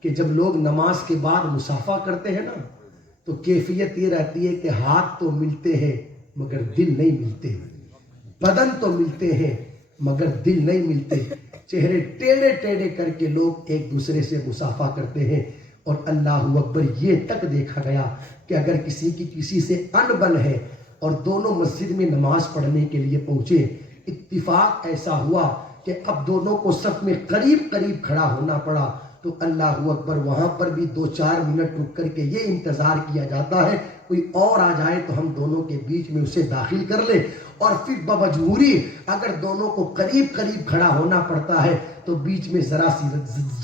کہ جب لوگ نماز کے بعد مصافحہ کرتے ہیں نا تو کیفیت یہ رہتی ہے کہ ہاتھ تو ملتے ہیں مگر دل نہیں ملتے، بدن تو ملتے ہیں مگر دل نہیں ملتے، چہرے ٹیڑے ٹیڑے کر کے لوگ ایک دوسرے سے مصافحہ کرتے ہیں۔ اور اللہ اکبر، یہ تک دیکھا گیا کہ اگر کسی کی کسی سے انبن ہے اور دونوں مسجد میں نماز پڑھنے کے لیے پہنچے، اتفاق ایسا ہوا کہ اب دونوں کو صف میں قریب قریب کھڑا ہونا پڑا، تو اللہ اکبر، وہاں پر بھی 2-4 منٹ رک کر کے یہ انتظار کیا جاتا ہے کوئی اور آ جائے تو ہم دونوں کے بیچ میں اسے داخل کر لے، اور پھر بمجبوری اگر دونوں کو قریب قریب کھڑا ہونا پڑتا ہے تو بیچ میں ذرا سی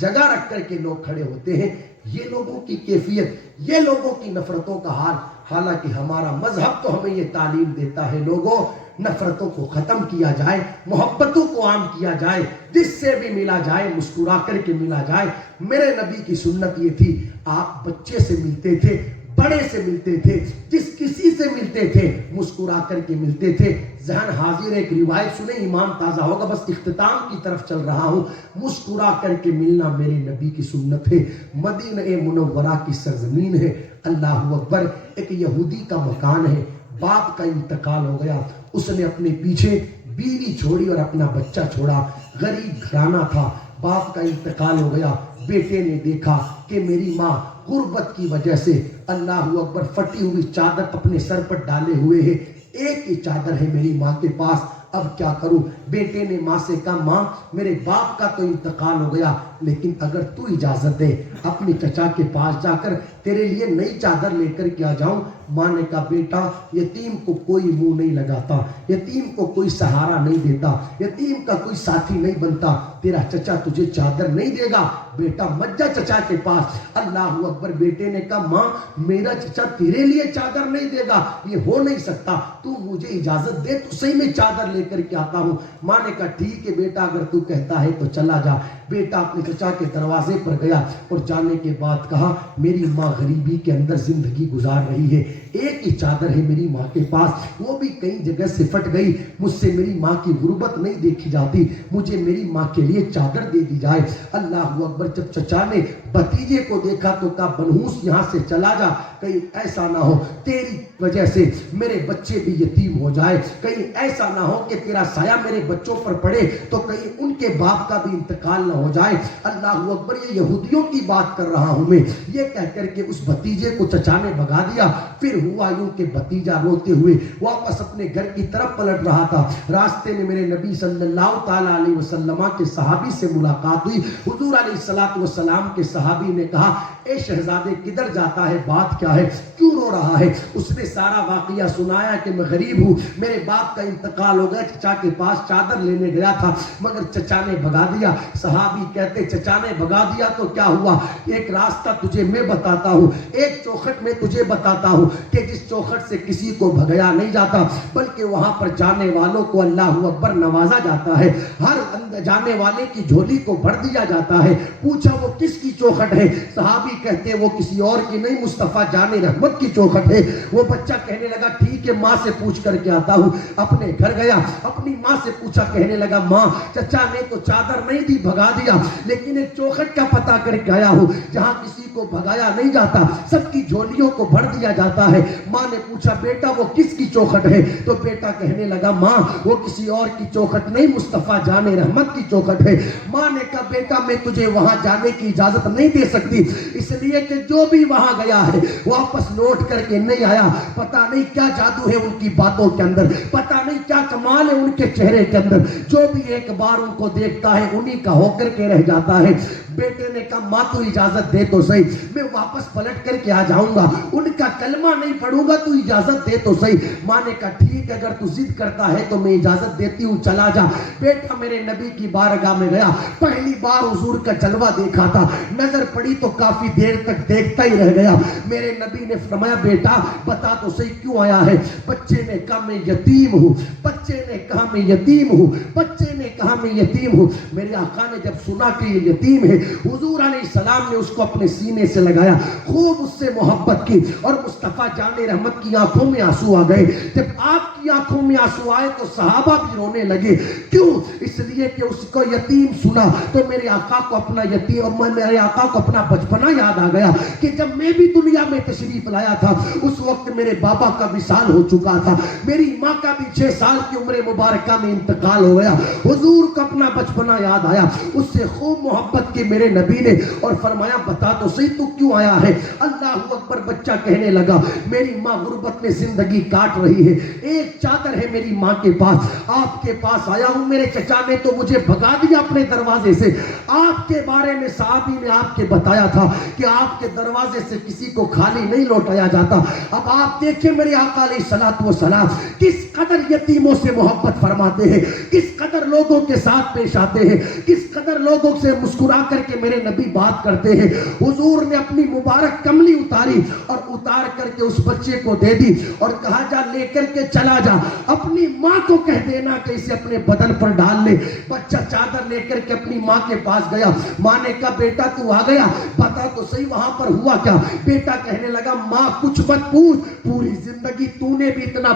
جگہ رکھ کر کے لوگ کھڑے ہوتے ہیں۔ یہ لوگوں کی کیفیت، یہ لوگوں کی نفرتوں کا حال۔ حالانکہ ہمارا مذہب تو ہمیں یہ تعلیم دیتا ہے، لوگوں، نفرتوں کو ختم کیا جائے، محبتوں کو عام کیا جائے، جس سے بھی ملا جائے مسکرا کر کے ملا جائے۔ میرے نبی کی سنت یہ تھی، آپ بچے سے ملتے تھے، بڑے سے ملتے تھے، جس کسی سے ملتے تھے مسکرا کر کے ملتے تھے۔ ذہن حاضر ایک روایت سنیں، ایمان تازہ ہوگا، بس اختتام کی طرف چل رہا ہوں۔ مسکرا کر کے ملنا میرے نبی کی سنت ہے۔ مدینہ منورہ کی سرزمین ہے، اللہ اکبر، ایک یہودی کا مکان ہے، باپ کا انتقال ہو گیا، اس نے اپنے پیچھے بیوی چھوڑی اور اپنا بچہ چھوڑا، غریب گھرانہ تھا، باپ کا انتقال ہو گیا، بیٹے نے دیکھا کہ میری ماں غربت کی وجہ سے، اللہ اکبر، پھٹی ہوئی چادر اپنے سر پر ڈالے ہوئے ہے، ایک ہی چادر ہے میری ماں کے پاس، اب کیا کروں؟ بیٹے نے ماں سے کہا ماں میرے باپ کا تو انتقال ہو گیا، لیکن اگر تو اجازت دے اپنے چچا کے پاس جا کر تیرے لیے نئی چادر لے کر کے آ جاؤں۔ ماں نے کہا بیٹا یتیم کو کوئی منہ نہیں لگاتا، یتیم کو کوئی سہارا نہیں دیتا، یتیم کا کوئی ساتھی نہیں بنتا، تیرا چچا تجھے چادر نہیں دے گا، بیٹا مت جا چچا کے پاس۔ اللہ اکبر۔ بیٹے نے کہا ماں میرا چچا تیرے لیے چادر نہیں دے گا، یہ ہو نہیں سکتا، تو مجھے اجازت دے تو صحیح میں چادر لے کر کے آتا ہوں۔ ماں نے کہا ٹھیک ہے بیٹا اگر تو کہتا ہے تو چلا جا۔ بیٹا اپنے چچا کے دروازے پر گیا اور جانے کے بعد کہا میری ماں غریبی کے اندر زندگی گزار رہی ہے، ایک ہی چادر ہے میری ماں کے پاس، وہ بھی کئی جگہ سے پھٹ گئی، مجھ سے میری ماں کی غربت نہیں دیکھی جاتی، مجھے میری ماں کے لیے چادر دے دی جائے۔ اللہ اکبر۔ جب چچا نے بھتیجے کو دیکھا تو کہا بنحوس یہاں سے چلا جا، کہیں ایسا نہ ہو تیری وجہ سے میرے بچے بھی یتیم ہو جائے، کہیں ایسا نہ ہو کہ تیرا سایہ میرے بچوں پر پڑے تو کہیں ان کے باپ کا بھی انتقال نہ ہو جائے۔ اللہ اکبر۔ یہ یہودیوں کی بات کر رہا ہوں میں، یہ کہہ کر کے اس بھتیجے کو چچا نے بھگا دیا۔ پھر ہوا یوں کہ بھتیجا روتے ہوئے واپس اپنے گھر کی طرف پلٹ رہا تھا، راستے میں میرے نبی صلی اللہ تعالی علیہ وسلم کے صحابی سے ملاقات ہوئی۔ حضور علیہ الصلوۃ والسلام کے صحابی نے کہا اے شہزادے کدھر جاتا ہے، بات کیا ہے، کیوں رو رہا ہے؟ اس نے سارا واقعہ سنایا کہ میں غریب ہوں، میرے باپ کا انتقال ہو گیا، چچا کے پاس چادر لینے گیا تھا مگر چچا نے بھگا دیا۔ صحابی کہتے چچا نے بھگا دیا تو کیا ہوا؟ ایک راستہ تجھے میں بتاتا ہوں، ایک چوکھٹ میں تجھے بتاتا ہوں کہ جس چوکھٹ سے کسی کو بھگایا نہیں جاتا بلکہ وہاں پر جانے والوں کو اللہ اکبر نوازا جاتا ہے، ہر جانے والے کی جھولی کو بھر دیا جاتا ہے۔ پوچھا وہ کس کی چوکھٹ ہے؟ صحابی کہتے وہ کسی اور کی نہیں، مصطفیٰ جان رحمت کی چوکھٹ ہے۔ وہ بچہ کہنے لگا ٹھیک ہے ماں سے پوچھ کر کے آتا ہوں۔ اپنے گھر گیا، اپنی ماں سے پوچھا، کہنے لگا ماں چچا نے تو چادر نہیں دی بھگا دیا، لیکن ایک چوکھٹ کا پتہ کر کے آیا ہوں جہاں کسی کو بھگایا نہیں جاتا، سب کی جھولیوں کو بھر دیا جاتا ہے۔ ماں نے پوچھا بیٹا وہ کس کی چوکھٹ ہے؟ تو بیٹا کہنے لگا ماں وہ کسی اور کی چوکھٹ نہیں، مصطفیٰ جان رحمت کی چوکھٹ ہے۔ ماں نے کہا بیٹا میں تجھے وہاں جانے کی اجازت نہیں دے سکتی، اس لیے کہ جو بھی وہاں گیا ہے واپس لوٹ کر کے نہیں آیا، پتہ نہیں کیا جادو ہے ان کی باتوں کے اندر، پتہ نہیں کیا کمال ہے ان کے چہرے کے اندر، جو بھی ایک بار ان کو دیکھتا ہے انہی کا ہو کر کے رہ جاتا ہے۔ بیٹے نے کہا ماں تو اجازت دے تو صحیح، میں واپس پلٹ کر کے آ جاؤں گا، ان کا کلمہ نہیں پڑھوں گا، تو اجازت دے تو صحیح۔ ماں نے کہا ٹھیک اگر تو ضد کرتا ہے تو میں اجازت دیتی ہوں، چلا جا۔ بیٹا میرے نبی کی بارگاہ میں گیا، پہلی بار حضور کا جلوہ دیکھا تھا، نظر پڑی تو کافی دیر تک دیکھتا ہی رہ گیا۔ میرے نبی نے فرمایا بیٹا بتا تو صحیح کیوں آیا ہے؟ بچے نے کہا میں یتیم ہوں، بچے نے کہا میں یتیم ہوں، بچے نے کہا میں یتیم ہوں۔ میرے آقا نے جب سنا کہ یہ یتیم ہے، حضور علیہ السلام نے اس کو اپنے سینے سے لگایا، خوب اس سے محبت کی، اور مصطفیٰ جان رحمت کی آنکھوں میں آنسو آ گئے۔ جب آپ کی آنکھوں میں آنسو آئے تو صحابہ بھی رونے لگے، کیوں؟ اس لیے کہ اس کو یتیم سنا تو میرے آقا کو اپنا یتیم، اور میرے آقا کو اپنا بچپنا یاد آ گیا کہ جب میں بھی دنیا میں تشریف لایا تھا اس وقت میرے بابا کا وصال ہو چکا تھا، میری ماں کا بھی 6 سال کی عمر مبارکہ میں انتقال ہو گیا۔ حضور کو اپنا بچپنا یاد آیا، اس سے خوب محبت کی میرے نبی نے، اور فرمایا بتا تو صحیح تو کیوں آیا ہے؟ اللہ اکبر۔ بچہ کہنے لگا میری ماں غربت میں زندگی کاٹ رہی ہے، ایک چادر ہے میری ماں کے پاس، آپ کے پاس آیا ہوں، میرے چچا نے تو مجھے بھگا دیا اپنے دروازے سے۔ آپ کے بارے میں صحابی نے آپ کے بتایا تھا کہ آپ کے دروازے سے کسی کو خالی نہیں لوٹایا جاتا۔ اب آپ دیکھیں میرے آقا علیہ الصلوۃ والسلام کس قدر یتیموں سے محبت فرماتے ہیں، کس قدر لوگوں کے ساتھ پیش آتے ہیں، کس قدر لوگوں سے مسکرا کر کے میرے نبی بات کرتے ہیں۔ حضور نے اپنی مبارک کملی اتاری اور اتار کر کے اس بچے کو دے دی اور کہا جا لے کر کے چلا جا، اپنی ماں کو کہہ دینا کہ اسے اپنے بدن پر ڈال لے۔ بچہ چادر لے کر کے اپنی ماں کے پاس گیا، ماں نے کہا بیٹا تو آ گیا، بتا تو صحیح وہاں پر ہوا کیا؟ بیٹا کہنے لگا ماں کچھ مت پوچھ، پوری زندگی تو نے بھی اتنا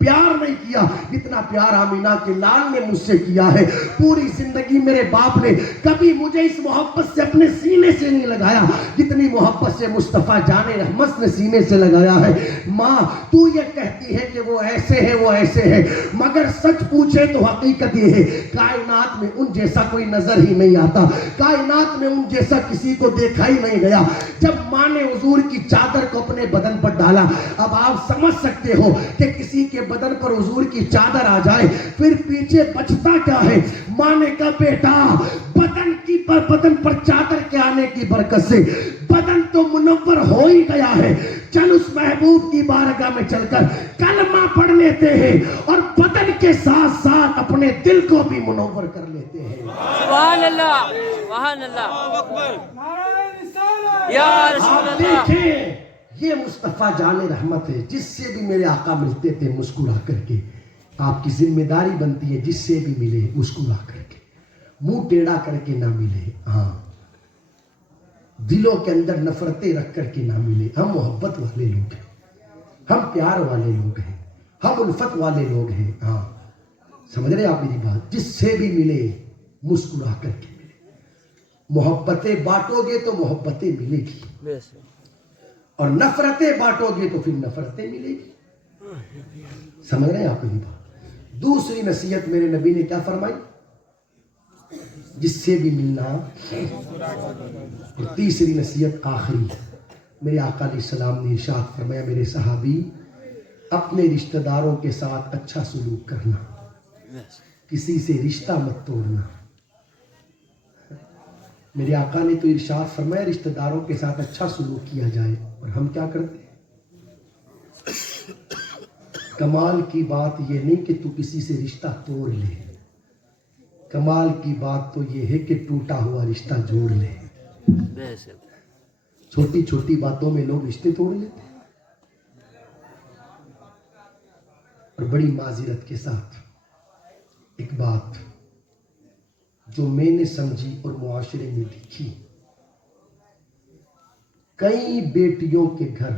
پیار نہیں کیا جتنا پیار آمینہ کے لال نے مجھ سے کیا ہے، پوری زندگی میرے باپ نے کبھی مجھے اس محبت سے اپنے سینے سے نہیں لگایا جتنی محبت سے مصطفیٰ جان رحمت نے سینے سے لگایا ہے۔ ماں تو یہ کہتی ہے کہ وہ ایسے ہے وہ ایسے ہے، مگر سچ پوچھے تو حقیقت یہ ہے کائنات میں ان جیسا کوئی نظر ہی نہیں آتا، کائنات میں ان جیسا کسی کو دیکھا ہی نہیں گیا۔ جب ماں نے حضور کی چادر کو اپنے بدن پر ڈالا، اب آپ سمجھ سکتے ہو کہ کسی کے کے بدن پر حضور کی چادر آ جائے پھر پیچھے بچتا کیا ہے؟ ماں نے کہا بیٹا بدن پر چادر کے آنے کی برکت سے بدن تو منور ہو ہی گیا ہے، چل اس محبوب کی بارگاہ میں چل کر کلمہ پڑھ لیتے ہیں اور بدن کے ساتھ ساتھ اپنے دل کو بھی منور کر لیتے ہیں۔ سبحان اللہ، سبحان اللہ، یا رسول آپ اللہ۔ دیکھیں یہ مصطفیٰ جان رحمت ہے، جس سے بھی میرے آقا ملتے تھے مسکرا کر کے۔ آپ کی ذمہ داری بنتی ہے جس سے بھی ملے مسکرا کر کے، منہ ٹیڑھا کر کے نہ ملے، ہاں دلوں کے اندر نفرتیں رکھ کر کے نہ ملے۔ ہم محبت والے لوگ ہیں، ہم پیار والے لوگ ہیں، ہم الفت والے لوگ ہیں، ہاں سمجھ رہے آپ میری بات؟ جس سے بھی ملے مسکرا کر کے ملے۔ محبتیں بانٹو گے تو محبتیں ملے گی، اور نفرتیں بانٹو گے تو پھر نفرتیں ملے گی۔ سمجھ رہے ہیں آپ میری بات؟ دوسری نصیحت میرے نبی نے کیا فرمائی؟ جس سے بھی ملنا۔ اور تیسری نصیحت آخری، میرے آقا علیہ السلام نے ارشاد فرمایا میرے صحابی اپنے رشتہ داروں کے ساتھ اچھا سلوک کرنا، کسی سے رشتہ مت توڑنا۔ میرے آقا نے تو ارشاد فرمایا رشتہ داروں کے ساتھ اچھا سلوک کیا جائے، اور ہم کیا کرتے ہیں؟ کمال کی بات یہ نہیں کہ تو کسی سے رشتہ توڑ لے، کمال کی بات تو یہ ہے کہ ٹوٹا ہوا رشتہ جوڑ لے۔ چھوٹی چھوٹی باتوں میں لوگ رشتے توڑ لیتے ہیں۔ اور بڑی معذرت کے ساتھ ایک بات جو میں نے سمجھی اور معاشرے میں دیکھی، کئی بیٹیوں کے گھر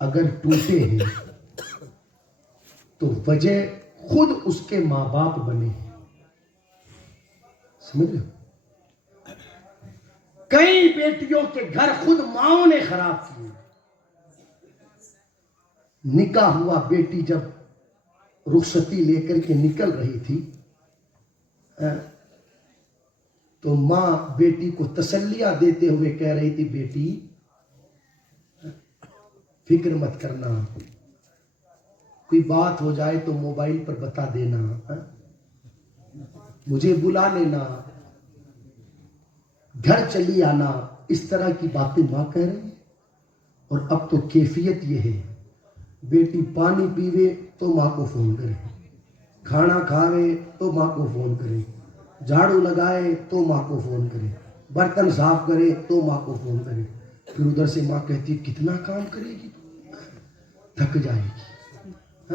اگر ٹوٹے ہیں تو وجہ خود اس کے ماں باپ بنے ہیں۔ سمجھ رہے ہو؟ کئی بیٹیوں کے گھر خود ماؤں نے خراب کیے۔ نکاح ہوا، بیٹی جب رخصتی لے کر کے نکل رہی تھی تو ماں بیٹی کو تسلیاں دیتے ہوئے کہہ رہی تھی بیٹی فکر مت کرنا، کوئی بات ہو جائے تو موبائل پر بتا دینا، مجھے بلا لینا، گھر چلی آنا۔ اس طرح کی باتیں ماں کہہ رہی ہے۔ اور اب تو کیفیت یہ ہے بیٹی پانی پیوے تو ماں کو فون کرے، کھانا کھاوے تو ماں کو فون کرے، جھاڑو لگائے تو ماں کو فون کرے، برتن صاف کرے تو ماں کو فون کرے۔ پھر ادھر سے ماں کہتی ہے کتنا کام کرے گی تو تھک جائے گی،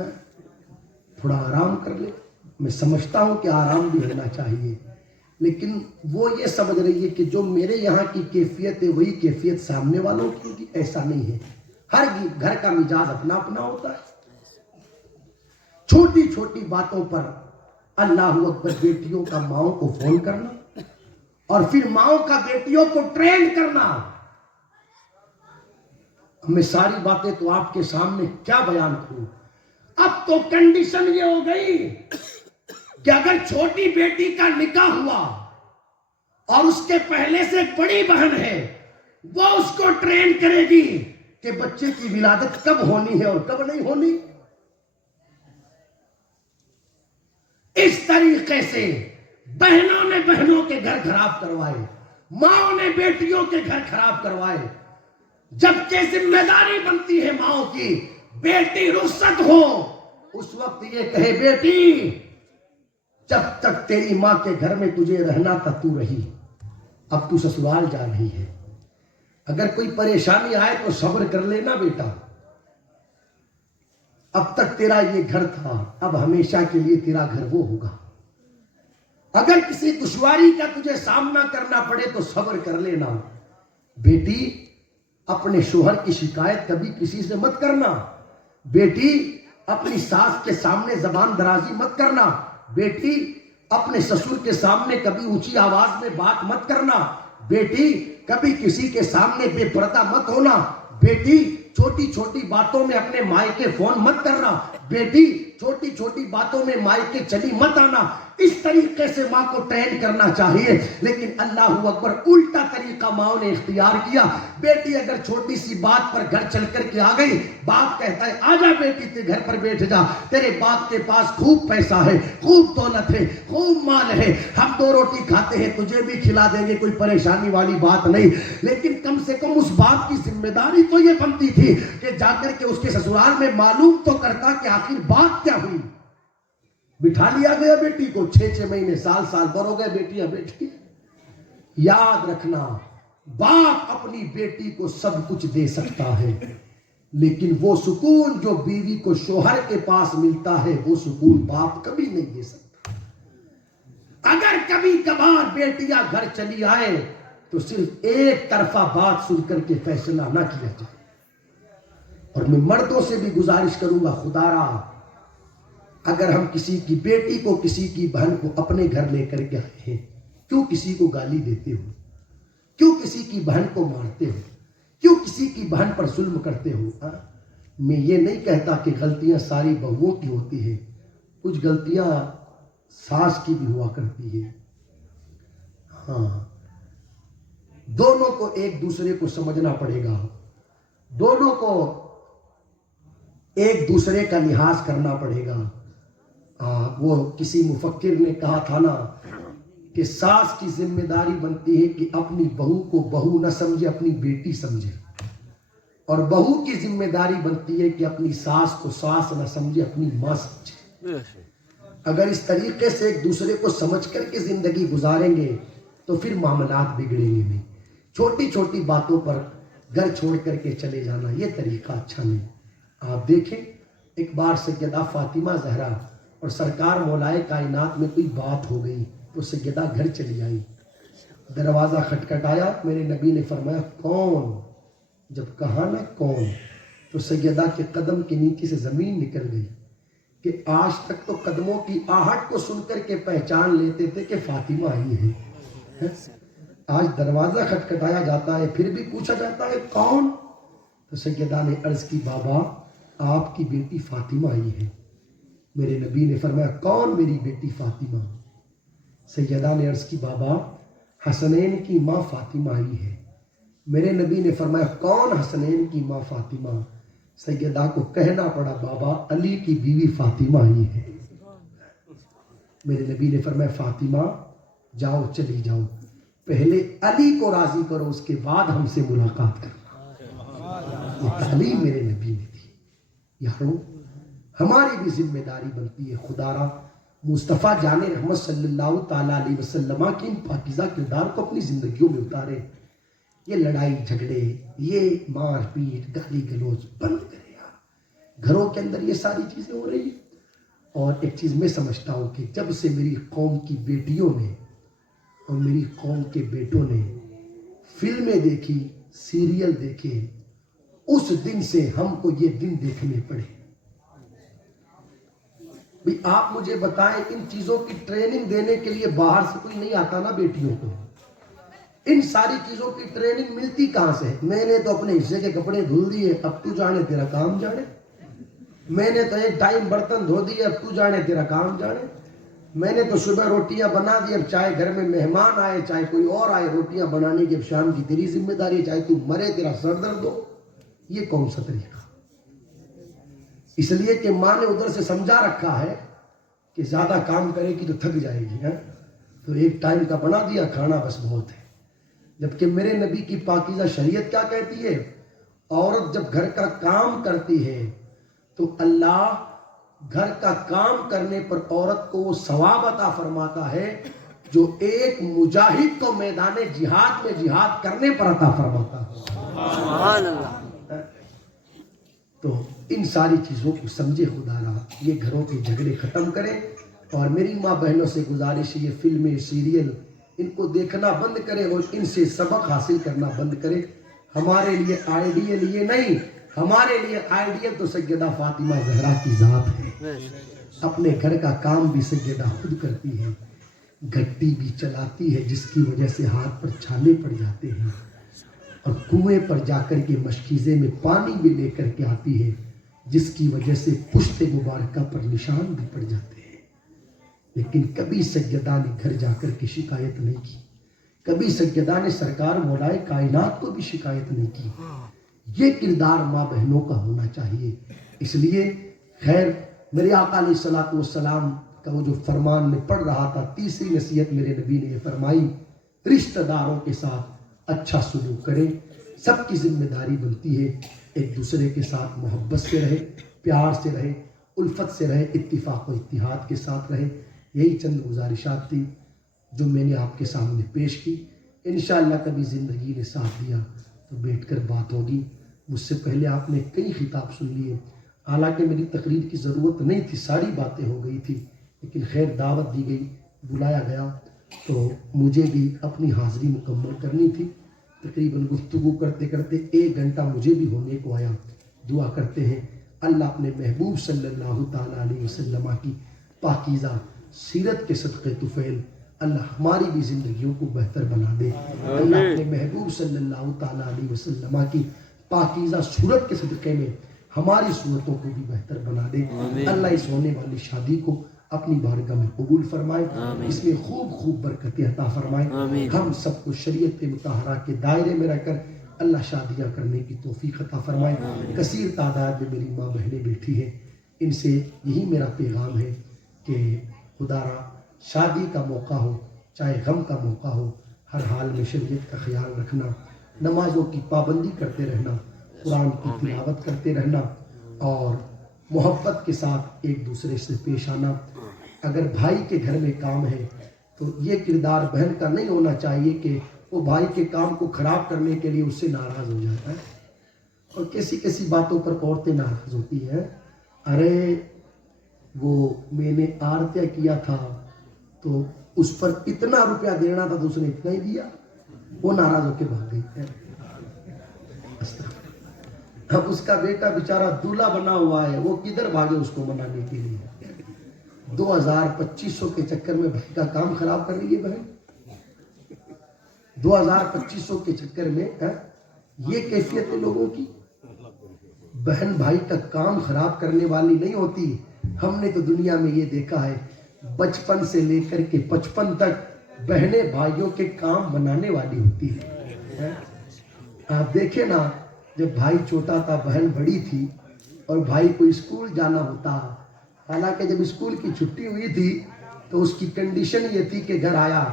تھوڑا آرام کر لے۔ میں سمجھتا ہوں کہ آرام بھی ہونا چاہیے، لیکن وہ یہ سمجھ رہی ہے کہ جو میرے یہاں کی کیفیت ہے وہی کیفیت سامنے والوں کی ہوگی۔ ایسا نہیں ہے، ہر گھر کا مزاج اپنا اپنا ہوتا ہے۔ چھوٹی چھوٹی باتوں پر اللہ اکبر بیٹیوں کا ماؤں کو فون کرنا اور پھر ماؤں کا بیٹیوں کو ٹرین کرنا۔ میں ساری باتیں تو آپ کے سامنے کیا بیان کروں۔ اب تو کنڈیشن یہ ہو گئی کہ اگر چھوٹی بیٹی کا نکاح ہوا اور اس کے پہلے سے بڑی بہن ہے، وہ اس کو ٹرین کرے گی کہ بچے کی ولادت کب ہونی ہے اور کب نہیں ہونی۔ اس طریقے سے بہنوں نے بہنوں کے گھر خراب کروائے، ماؤں نے بیٹیوں کے گھر خراب کروائے، جبکہ ذمہ داری بنتی ہے ماؤں کی بیٹی رخصت ہو اس وقت یہ کہے بیٹی جب تک تیری ماں کے گھر میں تجھے رہنا تھا تو رہی، اب تو سسرال جا رہی ہے، اگر کوئی پریشانی آئے تو صبر کر لینا بیٹا، اب تک تیرا یہ گھر تھا، اب ہمیشہ کے لیے تیرا گھر وہ ہوگا، اگر کسی دشواری کا تجھے سامنا کرنا پڑے تو صبر کر لینا۔ بیٹی اپنے شوہر کی شکایت کبھی کسی سے مت کرنا، بیٹی اپنی ساس کے سامنے زبان درازی مت کرنا، بیٹی اپنے سسر کے سامنے کبھی اونچی آواز میں بات مت کرنا، بیٹی کبھی کسی کے سامنے بے پردہ مت ہونا، بیٹی چھوٹی چھوٹی باتوں میں اپنے مائیں کے فون مت کرنا، بیٹی چھوٹی چھوٹی باتوں میں مائکے چلی مت آنا. اس طریقے سے ماں کو ٹرین کرنا چاہیے. لیکن اللہ اکبر الٹا طریقہ ماں نے اختیار کیا. بیٹی اگر چھوٹی سی بات پر گھر چل کر کے آ گئی, باپ کہتا ہے آجا بیٹی تے گھر پر بیٹھ جا, تیرے باپ کے پاس خوب پیسہ ہے, خوب دولت ہے, خوب مال ہے, ہم 2 روٹی کھاتے ہیں, تجھے بھی کھلا دیں گے, کوئی پریشانی والی بات نہیں. لیکن کم سے کم اس باپ کی ذمہ داری تو یہ بنتی تھی کہ جا کر کے اس کے سسرال میں معلوم تو کرتا کہ آخر بات کیا ہوئی. بٹھا لیا گیا بیٹی کو, 6 مہینے سال بھر ہو گئے, بیٹیاں بیٹھی. یاد رکھنا, باپ اپنی بیٹی کو سب کچھ دے سکتا ہے, لیکن وہ سکون جو بیوی کو شوہر کے پاس ملتا ہے وہ سکون باپ کبھی نہیں دے سکتا. اگر کبھی کبھار بیٹیاں گھر چلی آئے تو صرف ایک طرفہ بات سن کر کے فیصلہ نہ کیا جائے. اور میں مردوں سے بھی گزارش کروں گا, خدا را اگر ہم کسی کی بیٹی کو, کسی کی بہن کو اپنے گھر لے کر کے آئے ہیں, کیوں کسی کو گالی دیتے ہو, کیوں کسی کی بہن کو مارتے ہو, کیوں کسی کی بہن پر ظلم کرتے ہو؟ میں یہ نہیں کہتا کہ غلطیاں ساری بہوؤں کی ہوتی ہیں, کچھ غلطیاں ساس کی بھی ہوا کرتی ہے. ہاں, دونوں کو ایک دوسرے کو سمجھنا پڑے گا, دونوں کو ایک دوسرے کا لحاظ کرنا پڑے گا. وہ کسی مفکر نے کہا تھا نا کہ ساس کی ذمہ داری بنتی ہے کہ اپنی بہو کو بہو نہ سمجھے, اپنی بیٹی سمجھے, اور بہو کی ذمہ داری بنتی ہے کہ اپنی ساس کو ساس نہ سمجھے, اپنی ماں سمجھے. اگر اس طریقے سے ایک دوسرے کو سمجھ کر کے زندگی گزاریں گے تو پھر معاملات بگڑیں گے نہیں. چھوٹی چھوٹی باتوں پر گھر چھوڑ کر کے چلے جانا یہ طریقہ اچھا نہیں. آپ دیکھیں, ایک بار سیدہ فاطمہ زہرا اور سرکار مولائے کائنات میں کوئی بات ہو گئی تو سیدہ گھر چلی آئی. دروازہ کھٹکھٹایا, میرے نبی نے فرمایا کون؟ جب کہا نا کون تو سیدہ کے قدم کے نیچے سے زمین نکل گئی کہ آج تک تو قدموں کی آہٹ کو سن کر کے پہچان لیتے تھے کہ فاطمہ آئی ہے, آج دروازہ کھٹکھٹایا جاتا ہے پھر بھی پوچھا جاتا ہے کون؟ تو سیدہ نے عرض کی بابا آپ کی بیٹی فاطمہ آئی ہے. میرے نبی نے فرمایا کون میری بیٹی فاطمہ؟ سیدہ نے عرض کی بابا حسنین کی ماں فاطمہ آئی ہے. میرے نبی نے فرمایا کون حسنین کی ماں فاطمہ؟ سیدہ کو کہنا پڑا بابا علی کی بیوی فاطمہ آئی ہے. میرے نبی نے فرمایا فاطمہ جاؤ, چلی جاؤ, پہلے علی کو راضی کرو, اس کے بعد ہم سے ملاقات کرو. یہ تعلیم میرے نبی نے دی. یارو ہماری بھی ذمہ داری بنتی ہے, خدا را مصطفیٰ جان رحمت صلی اللہ تعالیٰ علیہ وسلم کی ان پاکیزہ کردار کو اپنی زندگیوں میں اتارے. یہ لڑائی جھگڑے, یہ مار پیٹ, گالی گلوچ بند کرے یار. گھروں کے اندر یہ ساری چیزیں ہو رہی ہیں. اور ایک چیز میں سمجھتا ہوں کہ جب سے میری قوم کی بیٹیوں نے اور میری قوم کے بیٹوں نے فلمیں دیکھی, سیریل دیکھے, اس دن سے ہم کو یہ دن دیکھنے پڑے. بھی آپ مجھے بتائیں, ان چیزوں کی ٹریننگ دینے کے لیے باہر سے کوئی نہیں آتا نا بیٹیوں کو. ان ساری چیزوں کی ٹریننگ ملتی کہاں سے؟ میں نے تو اپنے حصے کے کپڑے دھل دیے, اب تو جانے تیرا کام جانے. میں نے تو ایک ٹائم برتن دھو دیے, اب تو جانے تیرا کام جانے. میں نے تو صبح روٹیاں بنا دی, اب چاہے گھر میں مہمان آئے چاہے کوئی اور آئے, روٹیاں بنانے کی اب شام کی تیری ذمہ داری ہے, چاہے تو مرے تیرا سر درد ہو. یہ کون سا طریقہ؟ اس لیے کہ ماں نے ادھر سے سمجھا رکھا ہے کہ زیادہ کام کرے گی تو تھک جائے گی, تو ایک ٹائم کا بنا دیا کھانا بس بہت ہے. جبکہ میرے نبی کی پاکیزہ شریعت کیا کہتی ہے؟ عورت جب گھر کا کام کرتی ہے تو اللہ گھر کا کام کرنے پر عورت کو وہ ثواب عطا فرماتا ہے جو ایک مجاہد کو میدان جہاد میں جہاد کرنے پر عطا فرماتا ہے. سبحان اللہ. تو ان ساری چیزوں کو سمجھے خدا را, یہ گھروں کے جھگڑے ختم کریں. اور میری ماں بہنوں سے گزارش ہے, یہ فلمیں سیریل ان کو دیکھنا بند کرے اور ان سے سبق حاصل کرنا بند کرے. ہمارے لیے آئیڈیل یہ نہیں, ہمارے لیے آئیڈیل تو سیدہ فاطمہ زہرا کی ذات ہے. اپنے گھر کا کام بھی سیدہ خود کرتی ہے, گھٹی بھی چلاتی ہے جس کی وجہ سے ہاتھ پر چھالے پڑ جاتے ہیں, اور کنویں پر جا کر کے مشکیزے میں پانی بھی لے کر کے آتی ہے. جس کی وجہ سے پشت مبارکہ پر نشان بھی پڑ جاتے ہیں، لیکن کبھی سیدہ نے گھر جا کر کے شکایت نہیں کی، کبھی سیدہ نے سرکار مولائے کائنات کو بھی شکایت نہیں کی۔ یہ کردار ماں بہنوں کا ہونا چاہیے۔ اس لیے خیر میرے آقا علیہ الصلوۃ والسلام کا وہ جو فرمان میں پڑھ رہا تھا، تیسری نصیحت میرے نبی نے یہ فرمائی، رشتہ داروں کے ساتھ اچھا سلوک کریں۔ سب کی ذمہ داری بنتی ہے ایک دوسرے کے ساتھ محبت سے رہے، پیار سے رہے، الفت سے رہے، اتفاق و اتحاد کے ساتھ رہے۔ یہی چند گزارشات تھی جو میں نے آپ کے سامنے پیش کی۔ انشاءاللہ کبھی زندگی نے ساتھ دیا تو بیٹھ کر بات ہوگی۔ مجھ سے پہلے آپ نے کئی خطاب سن لیے، حالانکہ میری تقریر کی ضرورت نہیں تھی، ساری باتیں ہو گئی تھی، لیکن خیر دعوت دی گئی، بلایا گیا تو مجھے بھی اپنی حاضری مکمل کرنی تھی۔ تقریباً گفتگو کرتے کرتے 1 گھنٹہ مجھے بھی ہونے کو آیا۔ دعا کرتے ہیں اللہ اپنے محبوب صلی اللہ تعالیٰ علیہ وسلم کی پاکیزہ سیرت کے صدقے طفیل اللہ ہماری بھی زندگیوں کو بہتر بنا دے۔ اللہ اپنے محبوب صلی اللہ تعالیٰ علیہ وسلم کی پاکیزہ صورت کے صدقے میں ہماری صورتوں کو بھی بہتر بنا دے۔ اللہ اس ہونے والی شادی کو اپنی بارگاہ میں قبول فرمائے، اس میں خوب خوب برکتیں عطا فرمائے۔ ہم سب کو شریعت مطہرہ کے دائرے میں رہ کر اللہ شادیاں کرنے کی توفیق عطا فرمائے۔ کثیر تعداد میں میری ماں بہنیں بیٹھی ہیں، ان سے یہی میرا پیغام ہے کہ خدا را شادی کا موقع ہو چاہے غم کا موقع ہو، ہر حال میں شریعت کا خیال رکھنا، نمازوں کی پابندی کرتے رہنا، قرآن کی تلاوت کرتے رہنا اور محبت کے ساتھ ایک دوسرے سے پیش آنا۔ اگر بھائی کے گھر میں کام ہے تو یہ کردار بہن کا نہیں ہونا چاہیے کہ وہ بھائی کے کام کو خراب کرنے کے لیے اس سے ناراض ہو جاتا ہے۔ اور کیسی کیسی باتوں پر عورتیں ناراض ہوتی ہیں، ارے وہ میں نے آرتیہ کیا تھا تو اس پر اتنا روپیہ دینا تھا تو اس نے اتنا ہی دیا، وہ ناراض ہو کے بھاگ گئی ہے۔ اب اس کا بیٹا بیچارہ دولہا بنا ہوا ہے، وہ کدھر بھاگے اس کو منانے کے لیے؟ 2000-2500 کے چکر میں بھائی کا کام خراب کر رہی ہے بہن، 2000-2500 کے چکر میں یہ کیفیت ہے لوگوں کی۔ بہن بھائی کا کام خراب کرنے والی نہیں ہوتی۔ ہم نے تو دنیا میں یہ دیکھا ہے، بچپن سے لے کر کے 55 تک بہنیں بھائیوں کے کام بنانے والی ہوتی ہے۔ آپ دیکھیں نا، جب بھائی چھوٹا تھا بہن بڑی تھی اور بھائی کو اسکول جانا ہوتا، حالانکہ جب اسکول کی چھٹی ہوئی تھی تو اس کی کنڈیشن یہ تھی کہ گھر آیا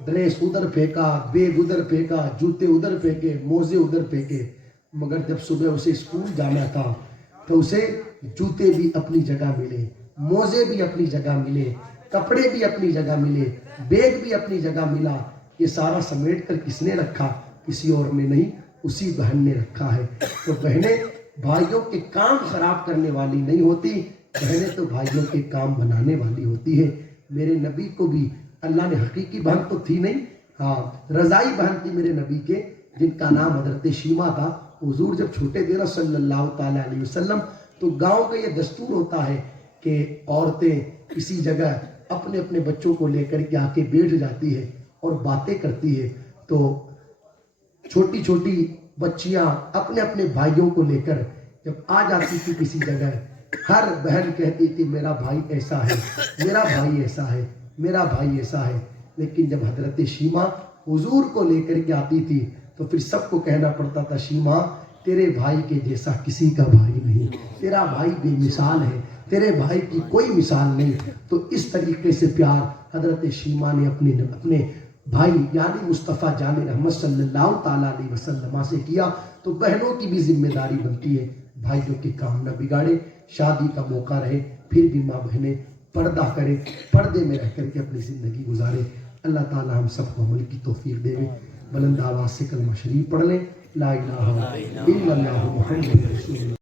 ڈریس ادھر پھینکا، بیگ ادھر پھینکا، جوتے ادھر پھینکے، موزے ادھر پھینکے، مگر جب صبح اسے اسکول جانا تھا تو اسے جوتے بھی اپنی جگہ ملے، موزے بھی اپنی جگہ ملے، کپڑے بھی اپنی جگہ ملے، بیگ بھی اپنی جگہ ملا۔ یہ سارا سمیٹ کر کس نے رکھا؟ کسی اور نے نہیں، اسی بہن نے رکھا ہے۔ تو بہنیں بھائیوں کے کام خراب کرنے والی نہیں ہوتی، بہنیں تو بھائیوں کے کام بنانے والی ہوتی ہے۔ میرے نبی کو بھی اللہ نے حقیقی بہن تو تھی نہیں، ہاں رضائی بہن تھی میرے نبی کے، جن کا نام حضرت شیما تھا۔ حضور جب چھوٹے تھے صلی اللہ تعالیٰ علیہ وسلم تو گاؤں کا یہ دستور ہوتا ہے کہ عورتیں کسی جگہ اپنے اپنے بچوں کو لے کر کے آ کے بیٹھ جاتی ہے اور باتیں کرتی ہے، تو چھوٹی چھوٹی بچیاں اپنے اپنے بھائیوں کو لے کر جب آ جاتی تھی کسی جگہ، ہر بہن کہتی تھی میرا بھائی ایسا ہے، میرا بھائی ایسا ہے، میرا بھائی ایسا ہے۔ لیکن جب حضرت شیما حضور کو لے کر کے آتی تھی تو پھر سب کو کہنا پڑتا تھا، شیما تیرے بھائی کے جیسا کسی کا بھائی نہیں، تیرا بھائی بے مثال ہے، تیرے بھائی کی کوئی مثال نہیں۔ تو اس طریقے سے پیار حضرت شیما نے اپنے بھائی یعنی مصطفیٰ جان رحمت صلی اللہ تعالیٰ علیہ وسلم سے کیا۔ تو بہنوں کی بھی ذمہ داری بنتی ہے بھائیوں کے کام نہ بگاڑے، شادی کا موقع رہے پھر بھی ماں بہنیں پردہ کریں، پردے میں رہ کر کے اپنی زندگی گزاریں۔ اللہ تعالیٰ ہم سب کو عمل کی توفیق دے۔ بلند آواز سے کلمہ شریف پڑھ لیں، لا الہ الا اللہ محمد رسول اللہ۔